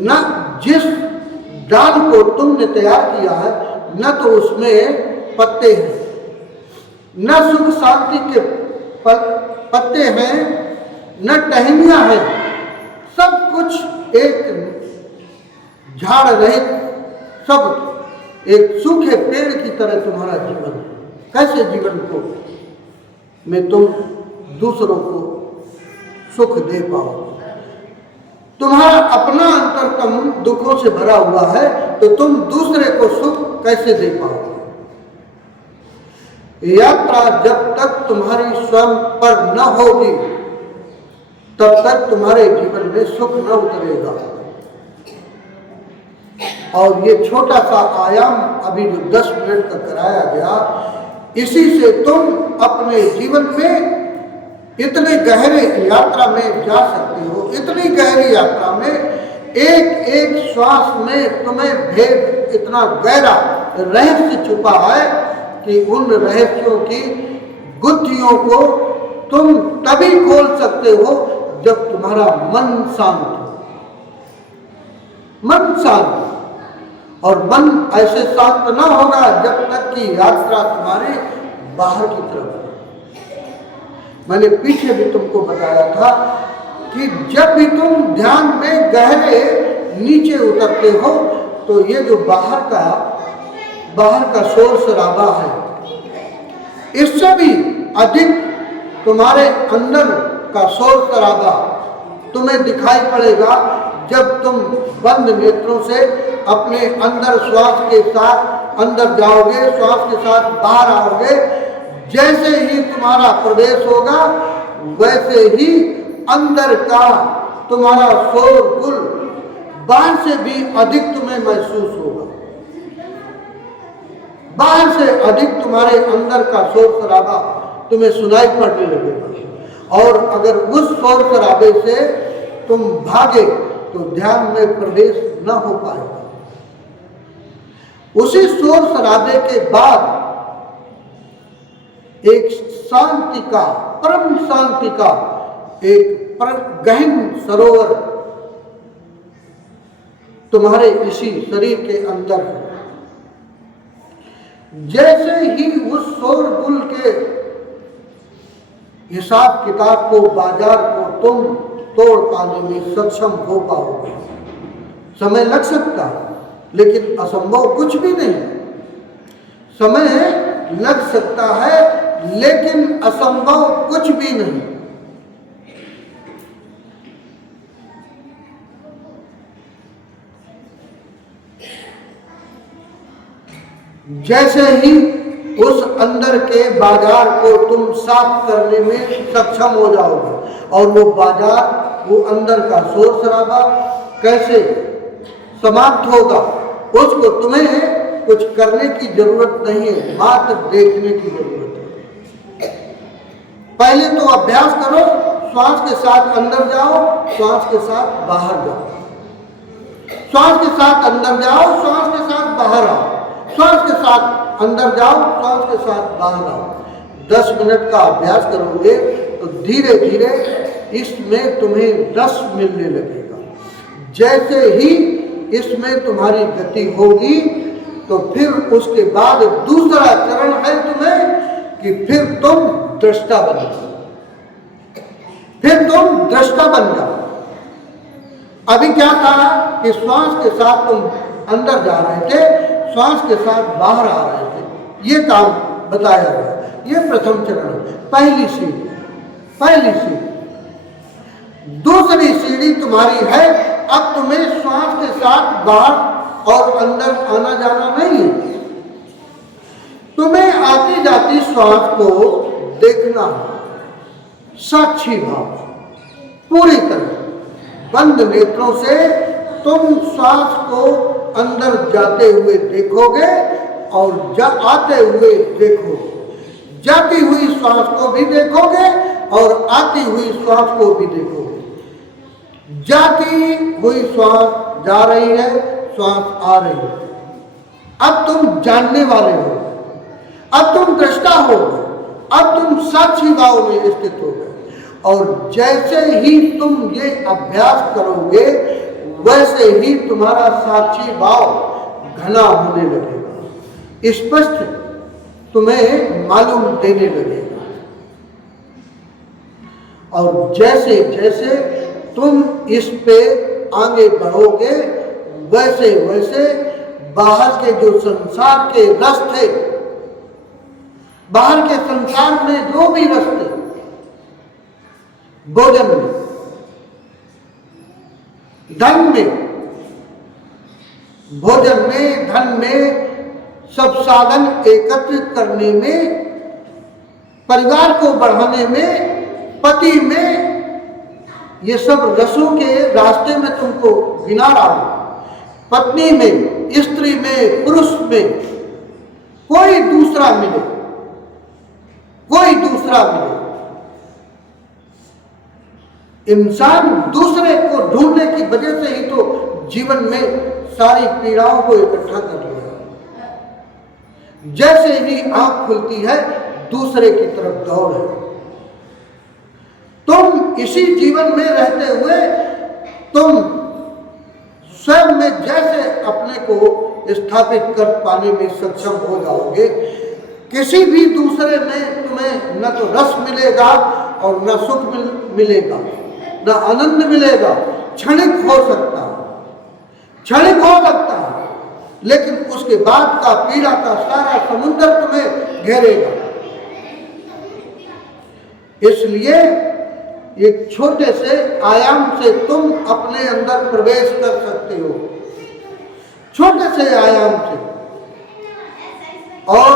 न जिस डाल को तुमने तैयार किया है न तो उसमें पत्ते हैं, न सुख शांति के पत्ते हैं, न टहनियां हैं। सब कुछ एक झाड़ रहित, सब एक सूखे पेड़ की तरह तुम्हारा जीवन है। कैसे जीवन को में तुम दूसरों को सुख दे पाओ? तुम्हारा अपना अंतरतम दुखों से भरा हुआ है, तो तुम दूसरे को सुख कैसे दे पाओ? यात्रा जब तक तुम्हारी स्वयं पर न होगी तब तक तुम्हारे जीवन में सुख न उतरेगा। और ये छोटा सा आयाम अभी जो 10 मिनट का कराया गया, इसी से तुम अपने जीवन में इतने गहरे यात्रा में जा सकते हो। इतनी गहरी यात्रा में एक एक श्वास में तुम्हें भेद इतना गहरा रहस्य छुपा है कि उन रहस्यों की गुत्थियों को तुम तभी खोल सकते हो जब तुम्हारा मन शांत हो। मन शांत, और मन ऐसे शांत ना होगा जब तक कि यात्रा तुम्हारे बाहर की तरफ है। मैंने पीछे भी तुमको बताया था कि जब भी तुम ध्यान में गहरे नीचे उतरते हो तो ये जो बाहर का शोर शराबा है, इससे भी अधिक तुम्हारे अंदर का शोर शराबा तुम्हें दिखाई पड़ेगा जब तुम बंद नेत्रों से अपने अंदर श्वास के साथ अंदर जाओगे, श्वास के साथ बाहर आओगे। जैसे ही तुम्हारा प्रवेश होगा वैसे ही अंदर का तुम्हारा शोरगुल बाहर से भी अधिक तुम्हें महसूस होगा। बाहर से अधिक तुम्हारे अंदर का शोर शराबा तुम्हें सुनाई पड़ने लगेगा। और अगर उस शोर शराबे से तुम भागे तो ध्यान में प्रवेश न हो पाएगा। उसी शोर शराबे के बाद एक शांति का, परम शांति का एक गहन सरोवर तुम्हारे इसी शरीर के अंदर है। जैसे ही उस शोरगुल के हिसाब किताब को, बाजार को तुम तोड़ पाने में सक्षम हो पाओगे। समय लग सकता है, लेकिन असंभव कुछ भी नहीं। समय लग सकता है, लेकिन असंभव कुछ भी नहीं। जैसे ही उस अंदर के बाजार को तुम साफ करने में सक्षम हो जाओगे, और वो बाजार, वो अंदर का शोर शराबा कैसे समाप्त होगा, उसको तुम्हें कुछ करने की जरूरत नहीं है, मात्र देखने की जरूरत है। पहले तो अभ्यास करो, श्वास के साथ अंदर जाओ, श्वास के साथ बाहर जाओ, श्वास के साथ अंदर जाओ, श्वास के साथ बाहर आओ, श्वास के साथ अंदर जाओ, श्वास के साथ बाहर आओ। 10 मिनट का अभ्यास करोगे तो धीरे धीरे इसमें तुम्हें रस मिलने लगेगा। जैसे ही इसमें तुम्हारी गति होगी तो फिर उसके बाद दूसरा चरण है तुम्हें कि फिर तुम दृष्टा बन जाओ, फिर तुम दृष्टा बन जाओ। अभी क्या था कि श्वास के साथ तुम अंदर जा रहे थे, श्वास के साथ बाहर आ रहे थे, ये काम बताया गया। ये प्रथम चरण, पहली सीढ़ी, पहली सीढ़ी। दूसरी सीढ़ी तुम्हारी है, अब तुम्हें श्वास के साथ बाहर और अंदर आना जाना नहीं है, तुम्हें आती जाती श्वास को देखना, साक्षी भाव, पूरी तरह बंद नेत्रों से तुम श्वास को अंदर जाते हुए देखोगे और आते हुए देखोगे। जाती हुई श्वास को भी देखोगे और आती हुई श्वास को भी देखोगे। जाती हुई श्वास जा रही है, श्वास आ रही है। अब तुम जानने वाले हो, अब तुम दृष्टा हो, अब तुम साक्षी भाव में स्थित हो गए। और जैसे ही तुम ये अभ्यास करोगे वैसे ही तुम्हारा साक्षी भाव घना होने लगेगा, स्पष्ट तुम्हें मालूम देने लगेगा। और जैसे जैसे तुम इस पे आगे बढ़ोगे वैसे वैसे बाहर के जो संसार के रस थे, बाहर के संसार में जो भी रस थे, भोजन में, धन में, भोजन में, धन में, सब साधन एकत्रित करने में, परिवार को बढ़ाने में, पति में, ये सब रसों के रास्ते में तुमको गिना रहा हूं। पत्नी में, स्त्री में, पुरुष में, कोई दूसरा मिले, कोई दूसरा मिले। इंसान दूसरे को ढूंढने की वजह से ही तो जीवन में सारी पीड़ाओं को इकट्ठा कर लिया। जैसे ही आंख खुलती है दूसरे की तरफ दौड़ है। तुम इसी जीवन में रहते हुए तुम स्वयं में जैसे अपने को स्थापित कर पाने में सक्षम हो जाओगे, किसी भी दूसरे में तुम्हें न तो रस मिलेगा और न सुख मिलेगा, न आनंद मिलेगा। क्षणिक हो सकता है, क्षणिक हो सकता है, लेकिन उसके बाद का पीड़ा का सारा समुद्र तुम्हें घेरेगा। इसलिए एक छोटे से आयाम से तुम अपने अंदर प्रवेश कर सकते हो, छोटे से आयाम से। और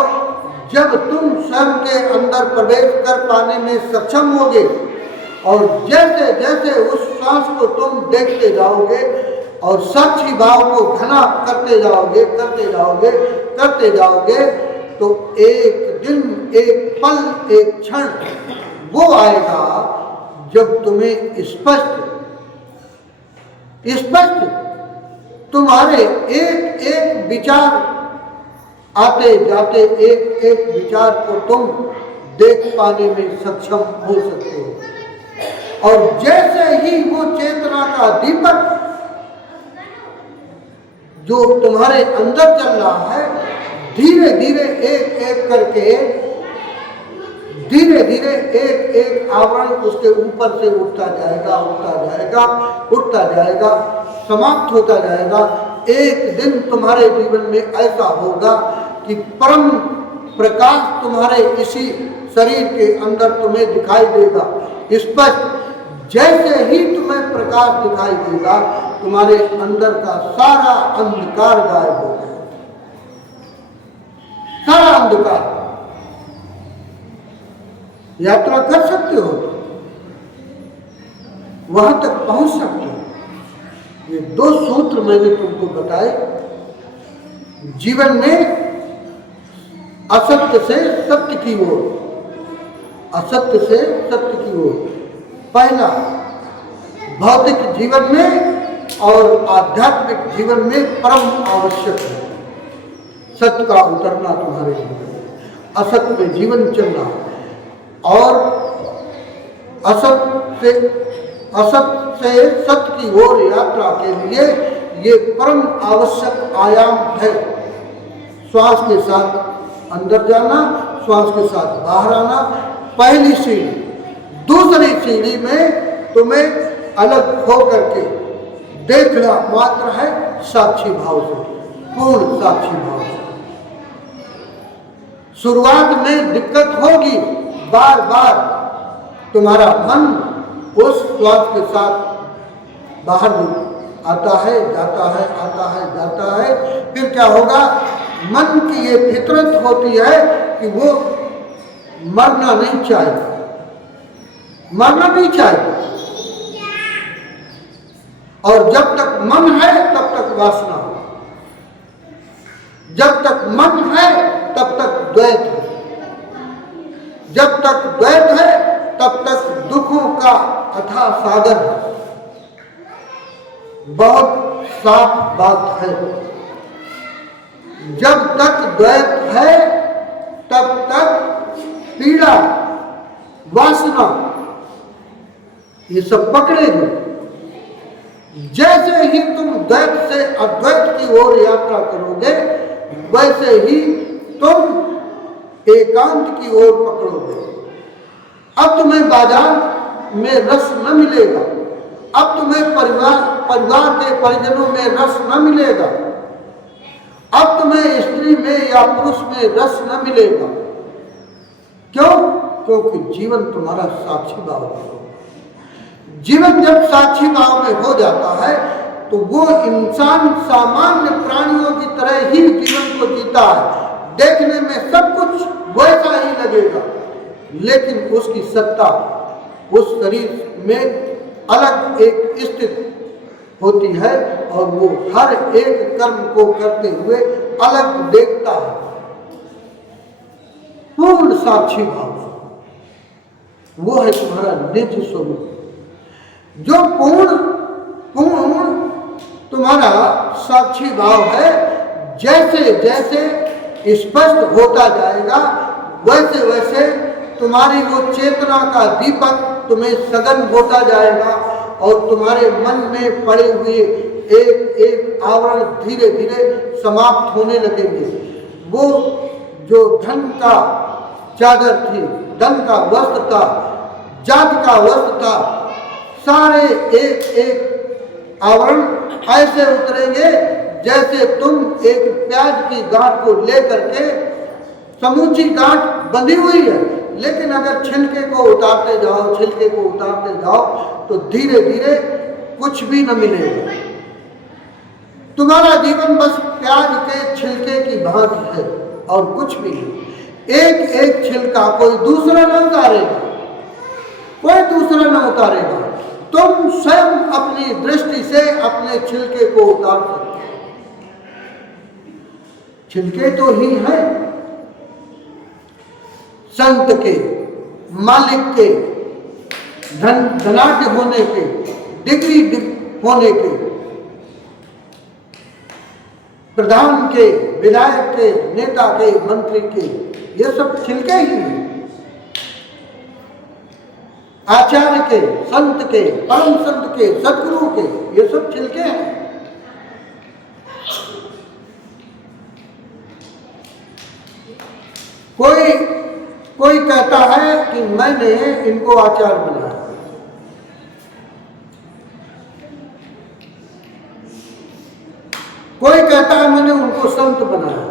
जब तुम स्वयं के अंदर प्रवेश कर पाने में सक्षम होगे और जैसे जैसे उस श्वास को तुम देखते जाओगे और साक्षी भाव को घना करते जाओगे, करते जाओगे, करते जाओगे, तो एक दिन, एक पल, एक क्षण वो आएगा जब तुम्हें स्पष्ट तुम्हारे एक एक विचार आते जाते, एक एक विचार को तुम देख पाने में सक्षम हो सकते हो। और जैसे ही वो चेतना का दीपक जो तुम्हारे अंदर चल रहा है, धीरे धीरे एक एक करके, धीरे धीरे एक एक आवरण उसके ऊपर से उठता जाएगा, उठता जाएगा, समाप्त होता जाएगा। एक दिन तुम्हारे जीवन में ऐसा होगा कि परम प्रकाश तुम्हारे इसी शरीर के अंदर तुम्हें दिखाई देगा स्पष्ट। जैसे ही तुम्हें प्रकाश दिखाई देगा, तुम्हारे अंदर का सारा अंधकार गायब हो गया, सारा अंधकार। यात्रा कर सकते हो, वहां तक पहुंच सकते हो। ये 2 सूत्र मैंने तुमको बताए। जीवन में असत्य से सत्य की ओर, असत्य से सत्य की ओर, पहला भौतिक जीवन में और आध्यात्मिक जीवन में परम आवश्यक है सत्य का उतरना तुम्हारे जीवन में, असत्य में जीवन चलना। और असत्य से सत्य की ओर यात्रा के लिए ये परम आवश्यक आयाम है। श्वास के साथ अंदर जाना, श्वास के साथ बाहर आना, पहली सीढ़ी। दूसरी सीढ़ी में तुम्हें अलग होकर के देखना मात्र है, साक्षी भाव से, पूर्ण साक्षी भाव से। शुरुआत में दिक्कत होगी, बार बार तुम्हारा मन उस श्वास के साथ बाहर आता है, जाता है, आता है, जाता है। फिर क्या होगा? मन की ये फितरत होती है कि वो मरना नहीं चाहेगा, मरना नहीं चाहेगा। और जब तक मन है तब तक वासना, जब तक मन है तब तक द्वैत है, जब तक द्वैत है तब तक दुखों का अथाह सागर है। बहुत साफ बात है, जब तक द्वैत है तब तक पीड़ा, वासना ये सब पकड़ेगी। जैसे ही तुम द्वैत से अद्वैत की ओर यात्रा करोगे, वैसे ही तुम एकांत की ओर पकड़ोगे। अब तुम्हें बाजार में रस न मिलेगा, अब तुम्हें परिवार के परिजनों में रस न मिलेगा, अब तुम्हें स्त्री में या पुरुष में रस न मिलेगा। क्यों? क्योंकि जीवन तुम्हारा साक्षी भाव है। जीवन जब साक्षी भाव में हो जाता है तो वो इंसान सामान्य प्राणियों की तरह ही जीवन को जीता है। देखने में सब कुछ वैसा ही लगेगा, लेकिन उसकी सत्ता उस शरीर में अलग एक स्थिति होती है और वो हर एक कर्म को करते हुए अलग देखता है। पूर्ण साक्षी भाव वो है तुम्हारा निज स्वरूप। जो पूर्ण तुम्हारा साक्षी भाव है, जैसे जैसे स्पष्ट होता जाएगा, वैसे वैसे तुम्हारी वो चेतना का दीपक तुम्हें सघन होता जाएगा और तुम्हारे मन में पड़े हुए एक एक आवरण धीरे धीरे समाप्त होने लगेंगे। वो जो धन का चादर थी, धन का वस्त्र था, जाति का वस्त्र था, सारे एक एक आवरण ऐसे उतरेंगे जैसे तुम एक प्याज की गांठ को लेकर के, समूची गांठ बंधी हुई है, लेकिन अगर छिलके को उतारते जाओ, छिलके को उतारते जाओ तो धीरे धीरे कुछ भी न मिलेगा। तुम्हारा जीवन बस प्याज के छिलके की भांति है और कुछ भी नहीं। एक एक छिलका कोई दूसरा न उतारेगा, कोई दूसरा न उतारेगा। तुम स्वयं अपनी दृष्टि से अपने छिलके को उतार सकते। छिलके तो ही है, संत के, मालिक के, धनाढ्य होने के, डिग्री होने के, प्रधान के, विधायक के, नेता के, मंत्री के, ये सब छिलके ही हैं। आचार्य के, संत के, परम संत के, सदगुरु के, ये सब छिलके हैं। कोई कहता है कि मैंने इनको आचार्य बनाया, कोई कहता है मैंने उनको संत बनाया।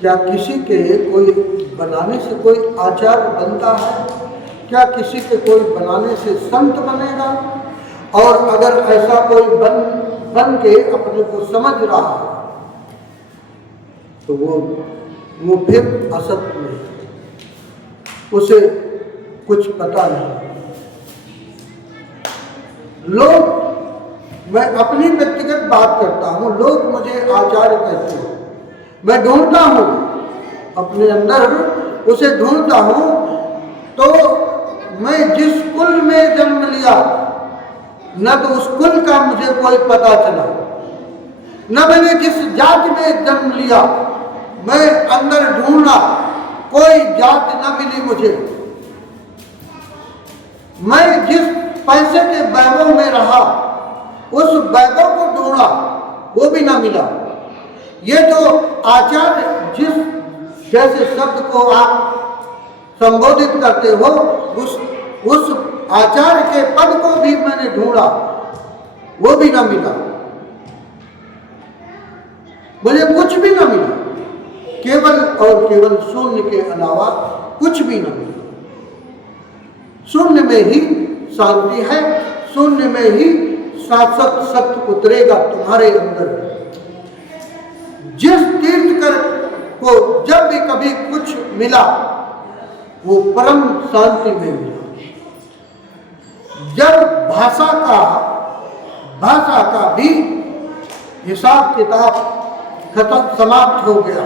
क्या किसी के कोई बनाने से कोई आचार्य बनता है? क्या किसी के कोई बनाने से संत बनेगा? और अगर ऐसा कोई बन के अपने को समझ रहा है तो वो फिर असत्य में, उसे कुछ पता नहीं। लोग, मैं अपनी व्यक्तिगत बात करता हूँ, लोग मुझे आचार्य कहते हैं, मैं ढूंढता हूँ अपने अंदर, उसे ढूंढता हूँ, तो मैं जिस कुल में जन्म लिया न तो उस कुल का मुझे कोई पता चला, न मैंने जिस जाति में जन्म लिया, मैं अंदर ढूंढा, कोई जात न मिली मुझे। मैं जिस पैसे के वैभव में रहा, उस वैभव को ढूंढा, वो भी ना मिला। ये जो आचार्य जिस जैसे शब्द को आप संबोधित करते हो, उस आचार्य के पद को भी मैंने ढूंढा, वो भी ना मिला, मुझे कुछ भी ना मिला, केवल और केवल शून्य के अलावा कुछ भी ना मिला। शून्य में ही शांति है, शून्य में ही शाश्वत सत्य उतरेगा तुम्हारे अंदर। जिस तीर्थकर को जब भी कभी कुछ मिला, वो परम शांति में मिला। जब भाषा का भी हिसाब किताब खत्म, समाप्त हो गया,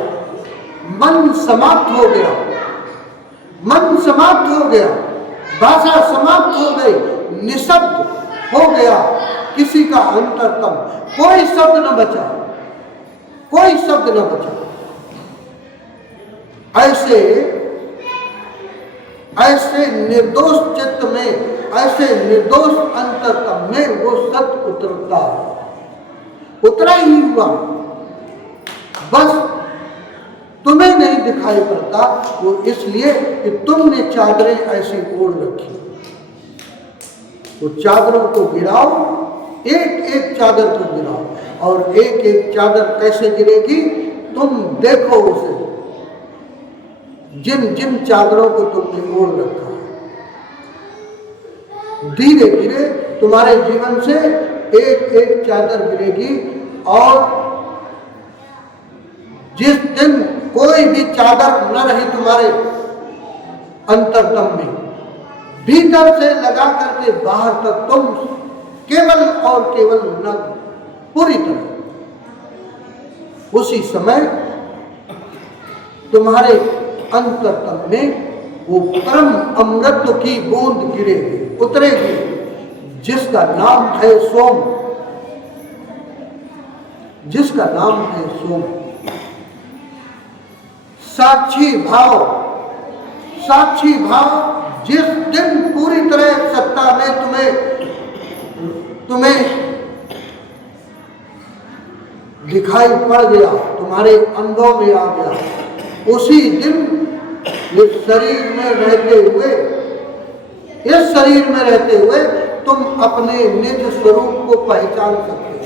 मन समाप्त हो गया, मन समाप्त हो गया, भाषा समाप्त हो गई, निशब्द हो गया, किसी का अंतरतम, कोई शब्द न बचा, कोई शब्द न बचा। ऐसे निर्दोष चित्त में, ऐसे निर्दोष अंतरतम में वो सत्य उतरता है। उतरा ही हुआ, बस तुम्हें नहीं दिखाई पड़ता, वो इसलिए कि तुमने चादरें ऐसी ओढ़ रखी। वो चादरों को गिराओ, एक एक चादर को गिराओ, और एक एक चादर कैसे गिरेगी तुम देखो उसे, जिन जिन चादरों को तुमने ओढ़ रखा है। धीरे धीरे तुम्हारे जीवन से एक एक चादर गिरेगी, और जिस दिन कोई भी चादर न रही तुम्हारे अंतरतम में, भीतर से लगा करके बाहर तक तुम केवल और केवल नग्न, पूरी तरह, उसी समय तुम्हारे अंतरतम में वो परम अमृत की बूंद गिरेगी, उतरेगी, जिसका नाम है सोम, जिसका नाम है सोम। साक्षी भाव, साक्षी भाव जिस दिन पूरी तरह सत्ता में तुम्हें दिखाई पड़ गया, तुम्हारे अनुभव में आ गया, उसी दिन इस शरीर में रहते हुए, इस शरीर में रहते हुए तुम अपने निज स्वरूप को पहचान सकते हो।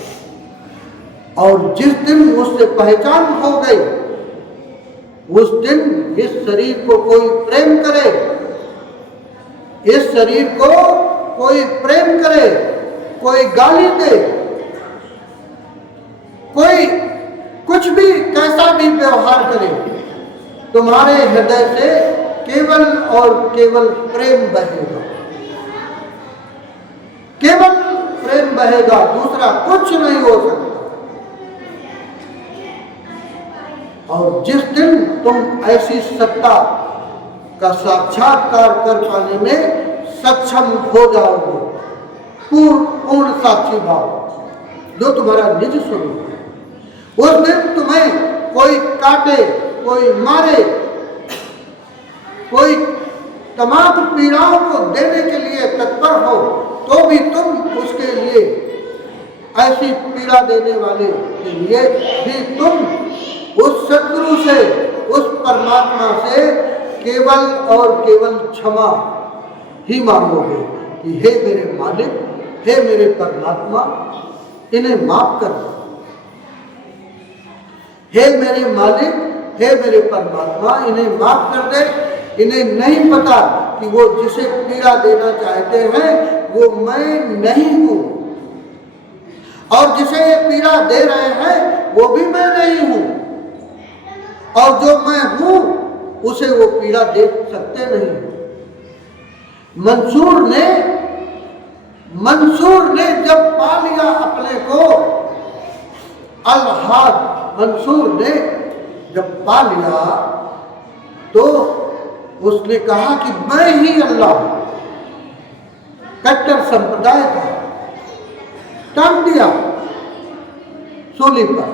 और जिस दिन उससे पहचान हो गई, उस दिन इस शरीर को कोई प्रेम करे, इस शरीर को कोई प्रेम करे, कोई गाली दे, कोई कुछ भी कैसा भी व्यवहार करे, तुम्हारे हृदय से केवल और केवल प्रेम बहेगा, केवल प्रेम बहेगा, दूसरा कुछ नहीं हो सकता। और जिस दिन तुम ऐसी सत्ता का साक्षात्कार कर पाने में सक्षम हो जाओगे। पूर्ण साक्षी भाव जो तुम्हारा निज स्वरूप है। उस दिन तुम्हें कोई काटे, कोई मारे, कोई तमाम पीड़ाओं को देने के लिए तत्पर हो, तो भी तुम उसके लिए, ऐसी पीड़ा देने वाले के लिए भी तुम उस सद्गुरु से, उस परमात्मा से केवल और केवल क्षमा ही मांगोगे कि हे मेरे मालिक, हे मेरे परमात्मा, इन्हें माफ कर दो। हे मेरे मालिक, हे मेरे परमात्मा, इन्हें माफ कर दे। इन्हें नहीं पता कि वो जिसे पीड़ा देना चाहते हैं वो मैं नहीं हूं, और जिसे ये पीड़ा दे रहे हैं वो भी मैं नहीं हूं, और जो मैं हूं उसे वो पीड़ा दे सकते नहीं। मंसूर ने जब पा लिया अपने को, अल-हाद मंसूर ने जब पा लिया तो उसने कहा कि मैं ही अल्लाह हूं। कट्टर संप्रदाय था, टांग दिया सूली पर।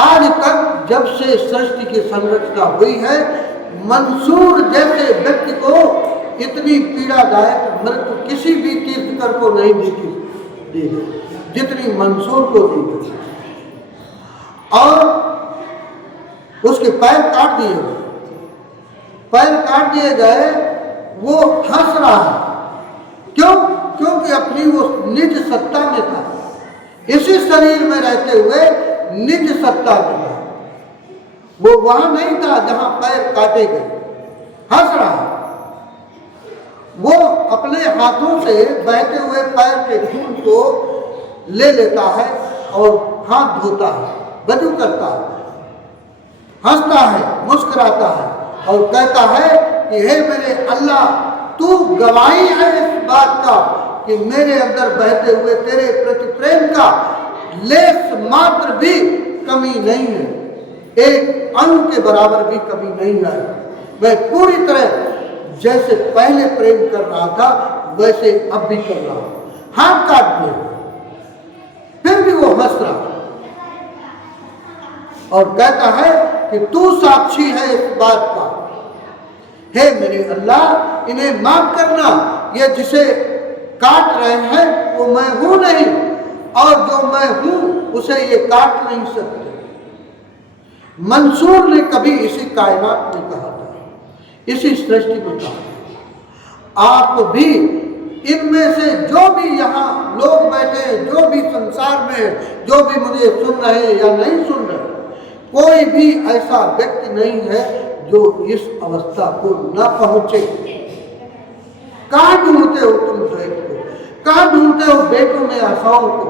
आज तक जब से सृष्टि की संरचना हुई है, मंसूर जैसे व्यक्ति को इतनी पीड़ादायक मृत्यु किसी भी तीर्थकर को नहीं दी जितनी मंसूर को दी गई। और उसके पैर काट दिए गए, पैर काट दिए गए। वो हंस रहा है, क्यों? क्योंकि अपनी वो निज सत्ता में था, इसी शरीर में रहते हुए निज सत्ता में था। वो वहां नहीं था जहां पैर काटे गए। हंस रहा है। वो अपने हाथों से बहते हुए पैर के खून को ले लेता है और हाथ धोता है, वजू करता है, हंसता है, मुस्कुराता है और कहता है कि हे मेरे अल्लाह, तू गवाही है इस बात का कि मेरे अंदर बहते हुए तेरे प्रति प्रेम का लेस मात्र भी कमी नहीं है, एक अंग के बराबर भी कमी नहीं है। मैं पूरी तरह जैसे पहले प्रेम कर रहा था वैसे अब भी कर रहा हूं। हाथ काट दिया, फिर भी वो हंस रहा और कहता है कि तू साक्षी है इस बात का, हे मेरे अल्लाह, इन्हें माफ करना। ये जिसे काट रहे हैं वो मैं हूं नहीं, और जो मैं हूं उसे ये काट नहीं सकते। मंसूर ने कभी इसी कायनात में कहा था, इसी सृष्टि में कहा। आप भी इनमें से जो भी यहाँ लोग बैठे हैं, जो भी संसार में है, जो भी मुझे सुन रहे हैं या नहीं सुन रहे, कोई भी ऐसा व्यक्ति नहीं है जो इस अवस्था को न पहुंचे। कहां ढूंढते हो तुम द्वैत को? कहां ढूंढते हो बेटों में आशाओं को?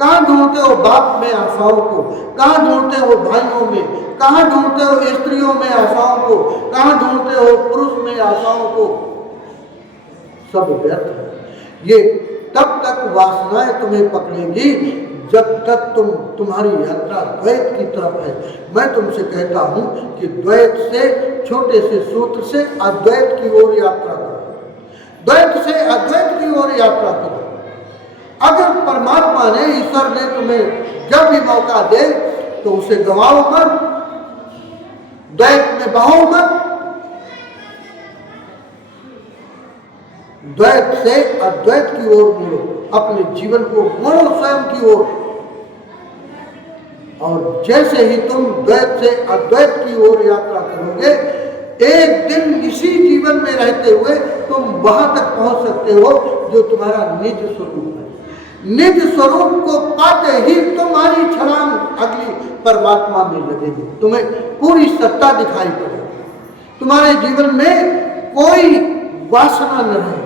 कहां ढूंढते हो बाप में आशाओं को? कहां ढूंढते हो भाइयों में? कहां ढूंढते हो स्त्रियों में आशाओं को? कहां ढूंढते हो पुरुष में आशाओं को? सब व्यर्थ है। ये तब तक वासनाएं तुम्हें पकड़ेंगी जब तक तुम्हारी यात्रा द्वैत की तरफ है। मैं तुमसे कहता हूं कि द्वैत से, छोटे से सूत्र से अद्वैत की ओर यात्रा करो, द्वैत से अद्वैत की ओर यात्रा करो। अगर परमात्मा ने, ईश्वर ने तुम्हें जब भी मौका दे तो उसे गंवाओ मत, द्वैत में बहो मत। द्वैत से अद्वैत की ओर मुड़ो, अपने जीवन को मोड़ो स्वयं की ओर। और जैसे ही तुम द्वैत से अद्वैत की ओर यात्रा करोगे, एक दिन इसी जीवन में रहते हुए तुम वहां तक पहुंच सकते हो जो तुम्हारा निज स्वरूप है। निज स्वरूप को पाते ही तुम्हारी छलांग अगली परमात्मा में लगेगी, तुम्हें पूरी सत्ता दिखाई पड़ेगी, तुम्हारे जीवन में कोई वासना न रहेगी।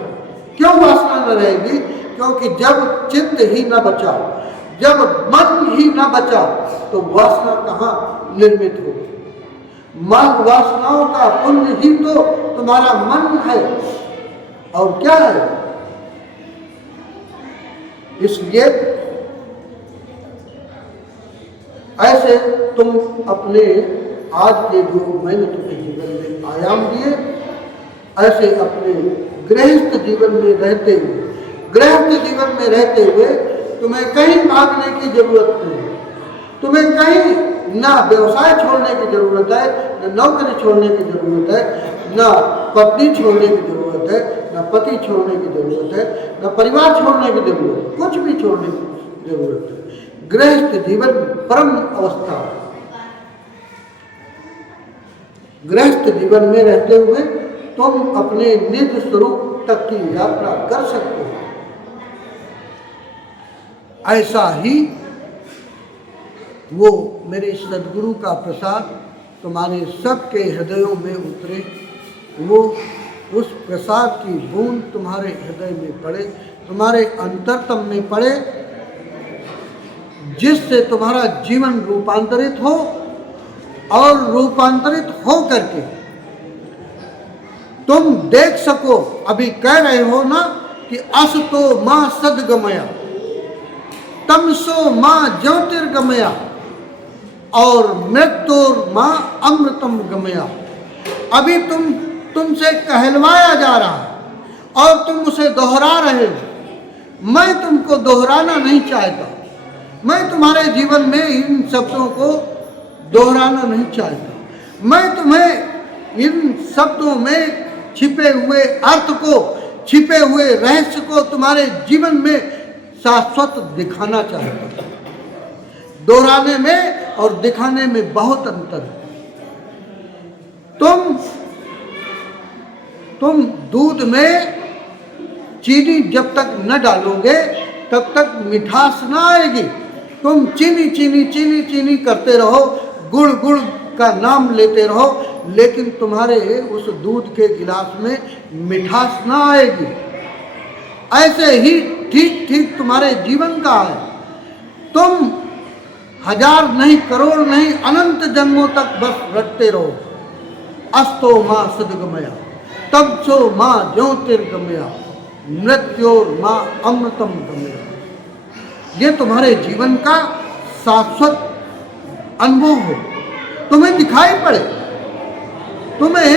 क्यों वासना न रहेगी? क्योंकि जब चित्त ही न बचा, जब मन ही न बचा, तो वासना कहाँ निर्मित होगी? मन, वासनाओं का पुंज ही तो तुम्हारा मन है, और क्या है? इसलिए ऐसे तुम अपने आज के जो मैंने तुम्हें जीवन में आया आयाम दिए, ऐसे अपने गृहस्थ जीवन में रहते हुए तुम्हें कहीं भागने की जरूरत नहीं, तुम्हें कहीं ना व्यवसाय छोड़ने की जरूरत है, न नौकरी छोड़ने की जरूरत है, न पत्नी छोड़ने की जरूरत है, न पति छोड़ने की जरूरत है, न परिवार छोड़ने की जरूरत है, कुछ भी छोड़ने की जरूरत है। गृहस्थ जीवन परम अवस्था है। गृहस्थ जीवन में रहते हुए तुम अपने निज स्वरूप तक की यात्रा कर सकते हो। ऐसा ही वो मेरे सदगुरु का प्रसाद तुम्हारे सबके हृदयों में उतरे, वो उस प्रसाद की बूंद तुम्हारे हृदय में पड़े, तुम्हारे अंतरतम में पड़े, जिससे तुम्हारा जीवन रूपांतरित हो, और रूपांतरित हो करके तुम देख सको। अभी कह रहे हो ना कि असतो मां सद्गमया, तमसो मां ज्योतिर्गमया, और मृत्युर मां अमृतम गमया। अभी तुमसे कहलवाया जा रहा है और तुम उसे दोहरा रहे हो। मैं तुमको दोहराना नहीं चाहता, मैं तुम्हारे जीवन में इन शब्दों को दोहराना नहीं चाहता। मैं तुम्हें इन शब्दों में छिपे हुए अर्थ को, छिपे हुए रहस्य को तुम्हारे जीवन में शाश्वत दिखाना चाहता हूं। दोहराने में और दिखाने में बहुत अंतर है। तुम दूध में चीनी जब तक न डालोगे तब तक मिठास ना आएगी। तुम चीनी करते रहो, गुड़ का नाम लेते रहो, लेकिन तुम्हारे उस दूध के गिलास में मिठास ना आएगी। ऐसे ही ठीक तुम्हारे जीवन का है। तुम 1000 नहीं, करोड़ नहीं, अनंत जन्मों तक बस रटते रहो, अस्तो मां सद्गमया, तमसो मां ज्योतिर्गमया, मृत्योर मां अमृतम गमया। ये तुम्हारे जीवन का शाश्वत अनुभव हो, तुम्हें दिखाई पड़े, तुम्हें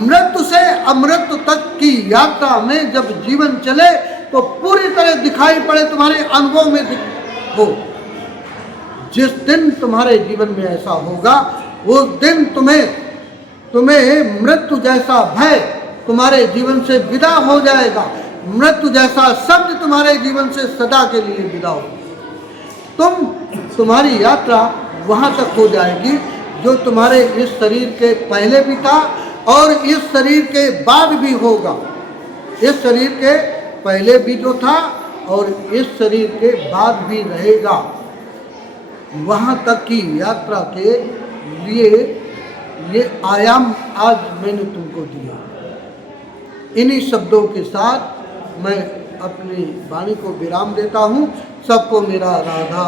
मृत्यु से अमृत तक की यात्रा में जब जीवन चले तो पूरी तरह दिखाई पड़े, तुम्हारे अनुभव में हो। जिस दिन तुम्हारे जीवन में ऐसा होगा, उस दिन तुम्हें मृत्यु जैसा भय तुम्हारे जीवन से विदा हो जाएगा, मृत्यु जैसा शब्द तुम्हारे जीवन से सदा के लिए विदा हो। तुम्हारी यात्रा वहाँ तक हो जाएगी जो तुम्हारे इस शरीर के पहले भी था और इस शरीर के बाद भी होगा। इस शरीर के पहले भी जो था और इस शरीर के बाद भी रहेगा। वहाँ तक की यात्रा के लिए ये आयाम आज मैंने तुमको दिया। इन्हीं शब्दों के साथ मैं अपनी वाणी को विराम देता हूँ। सबको मेरा राधा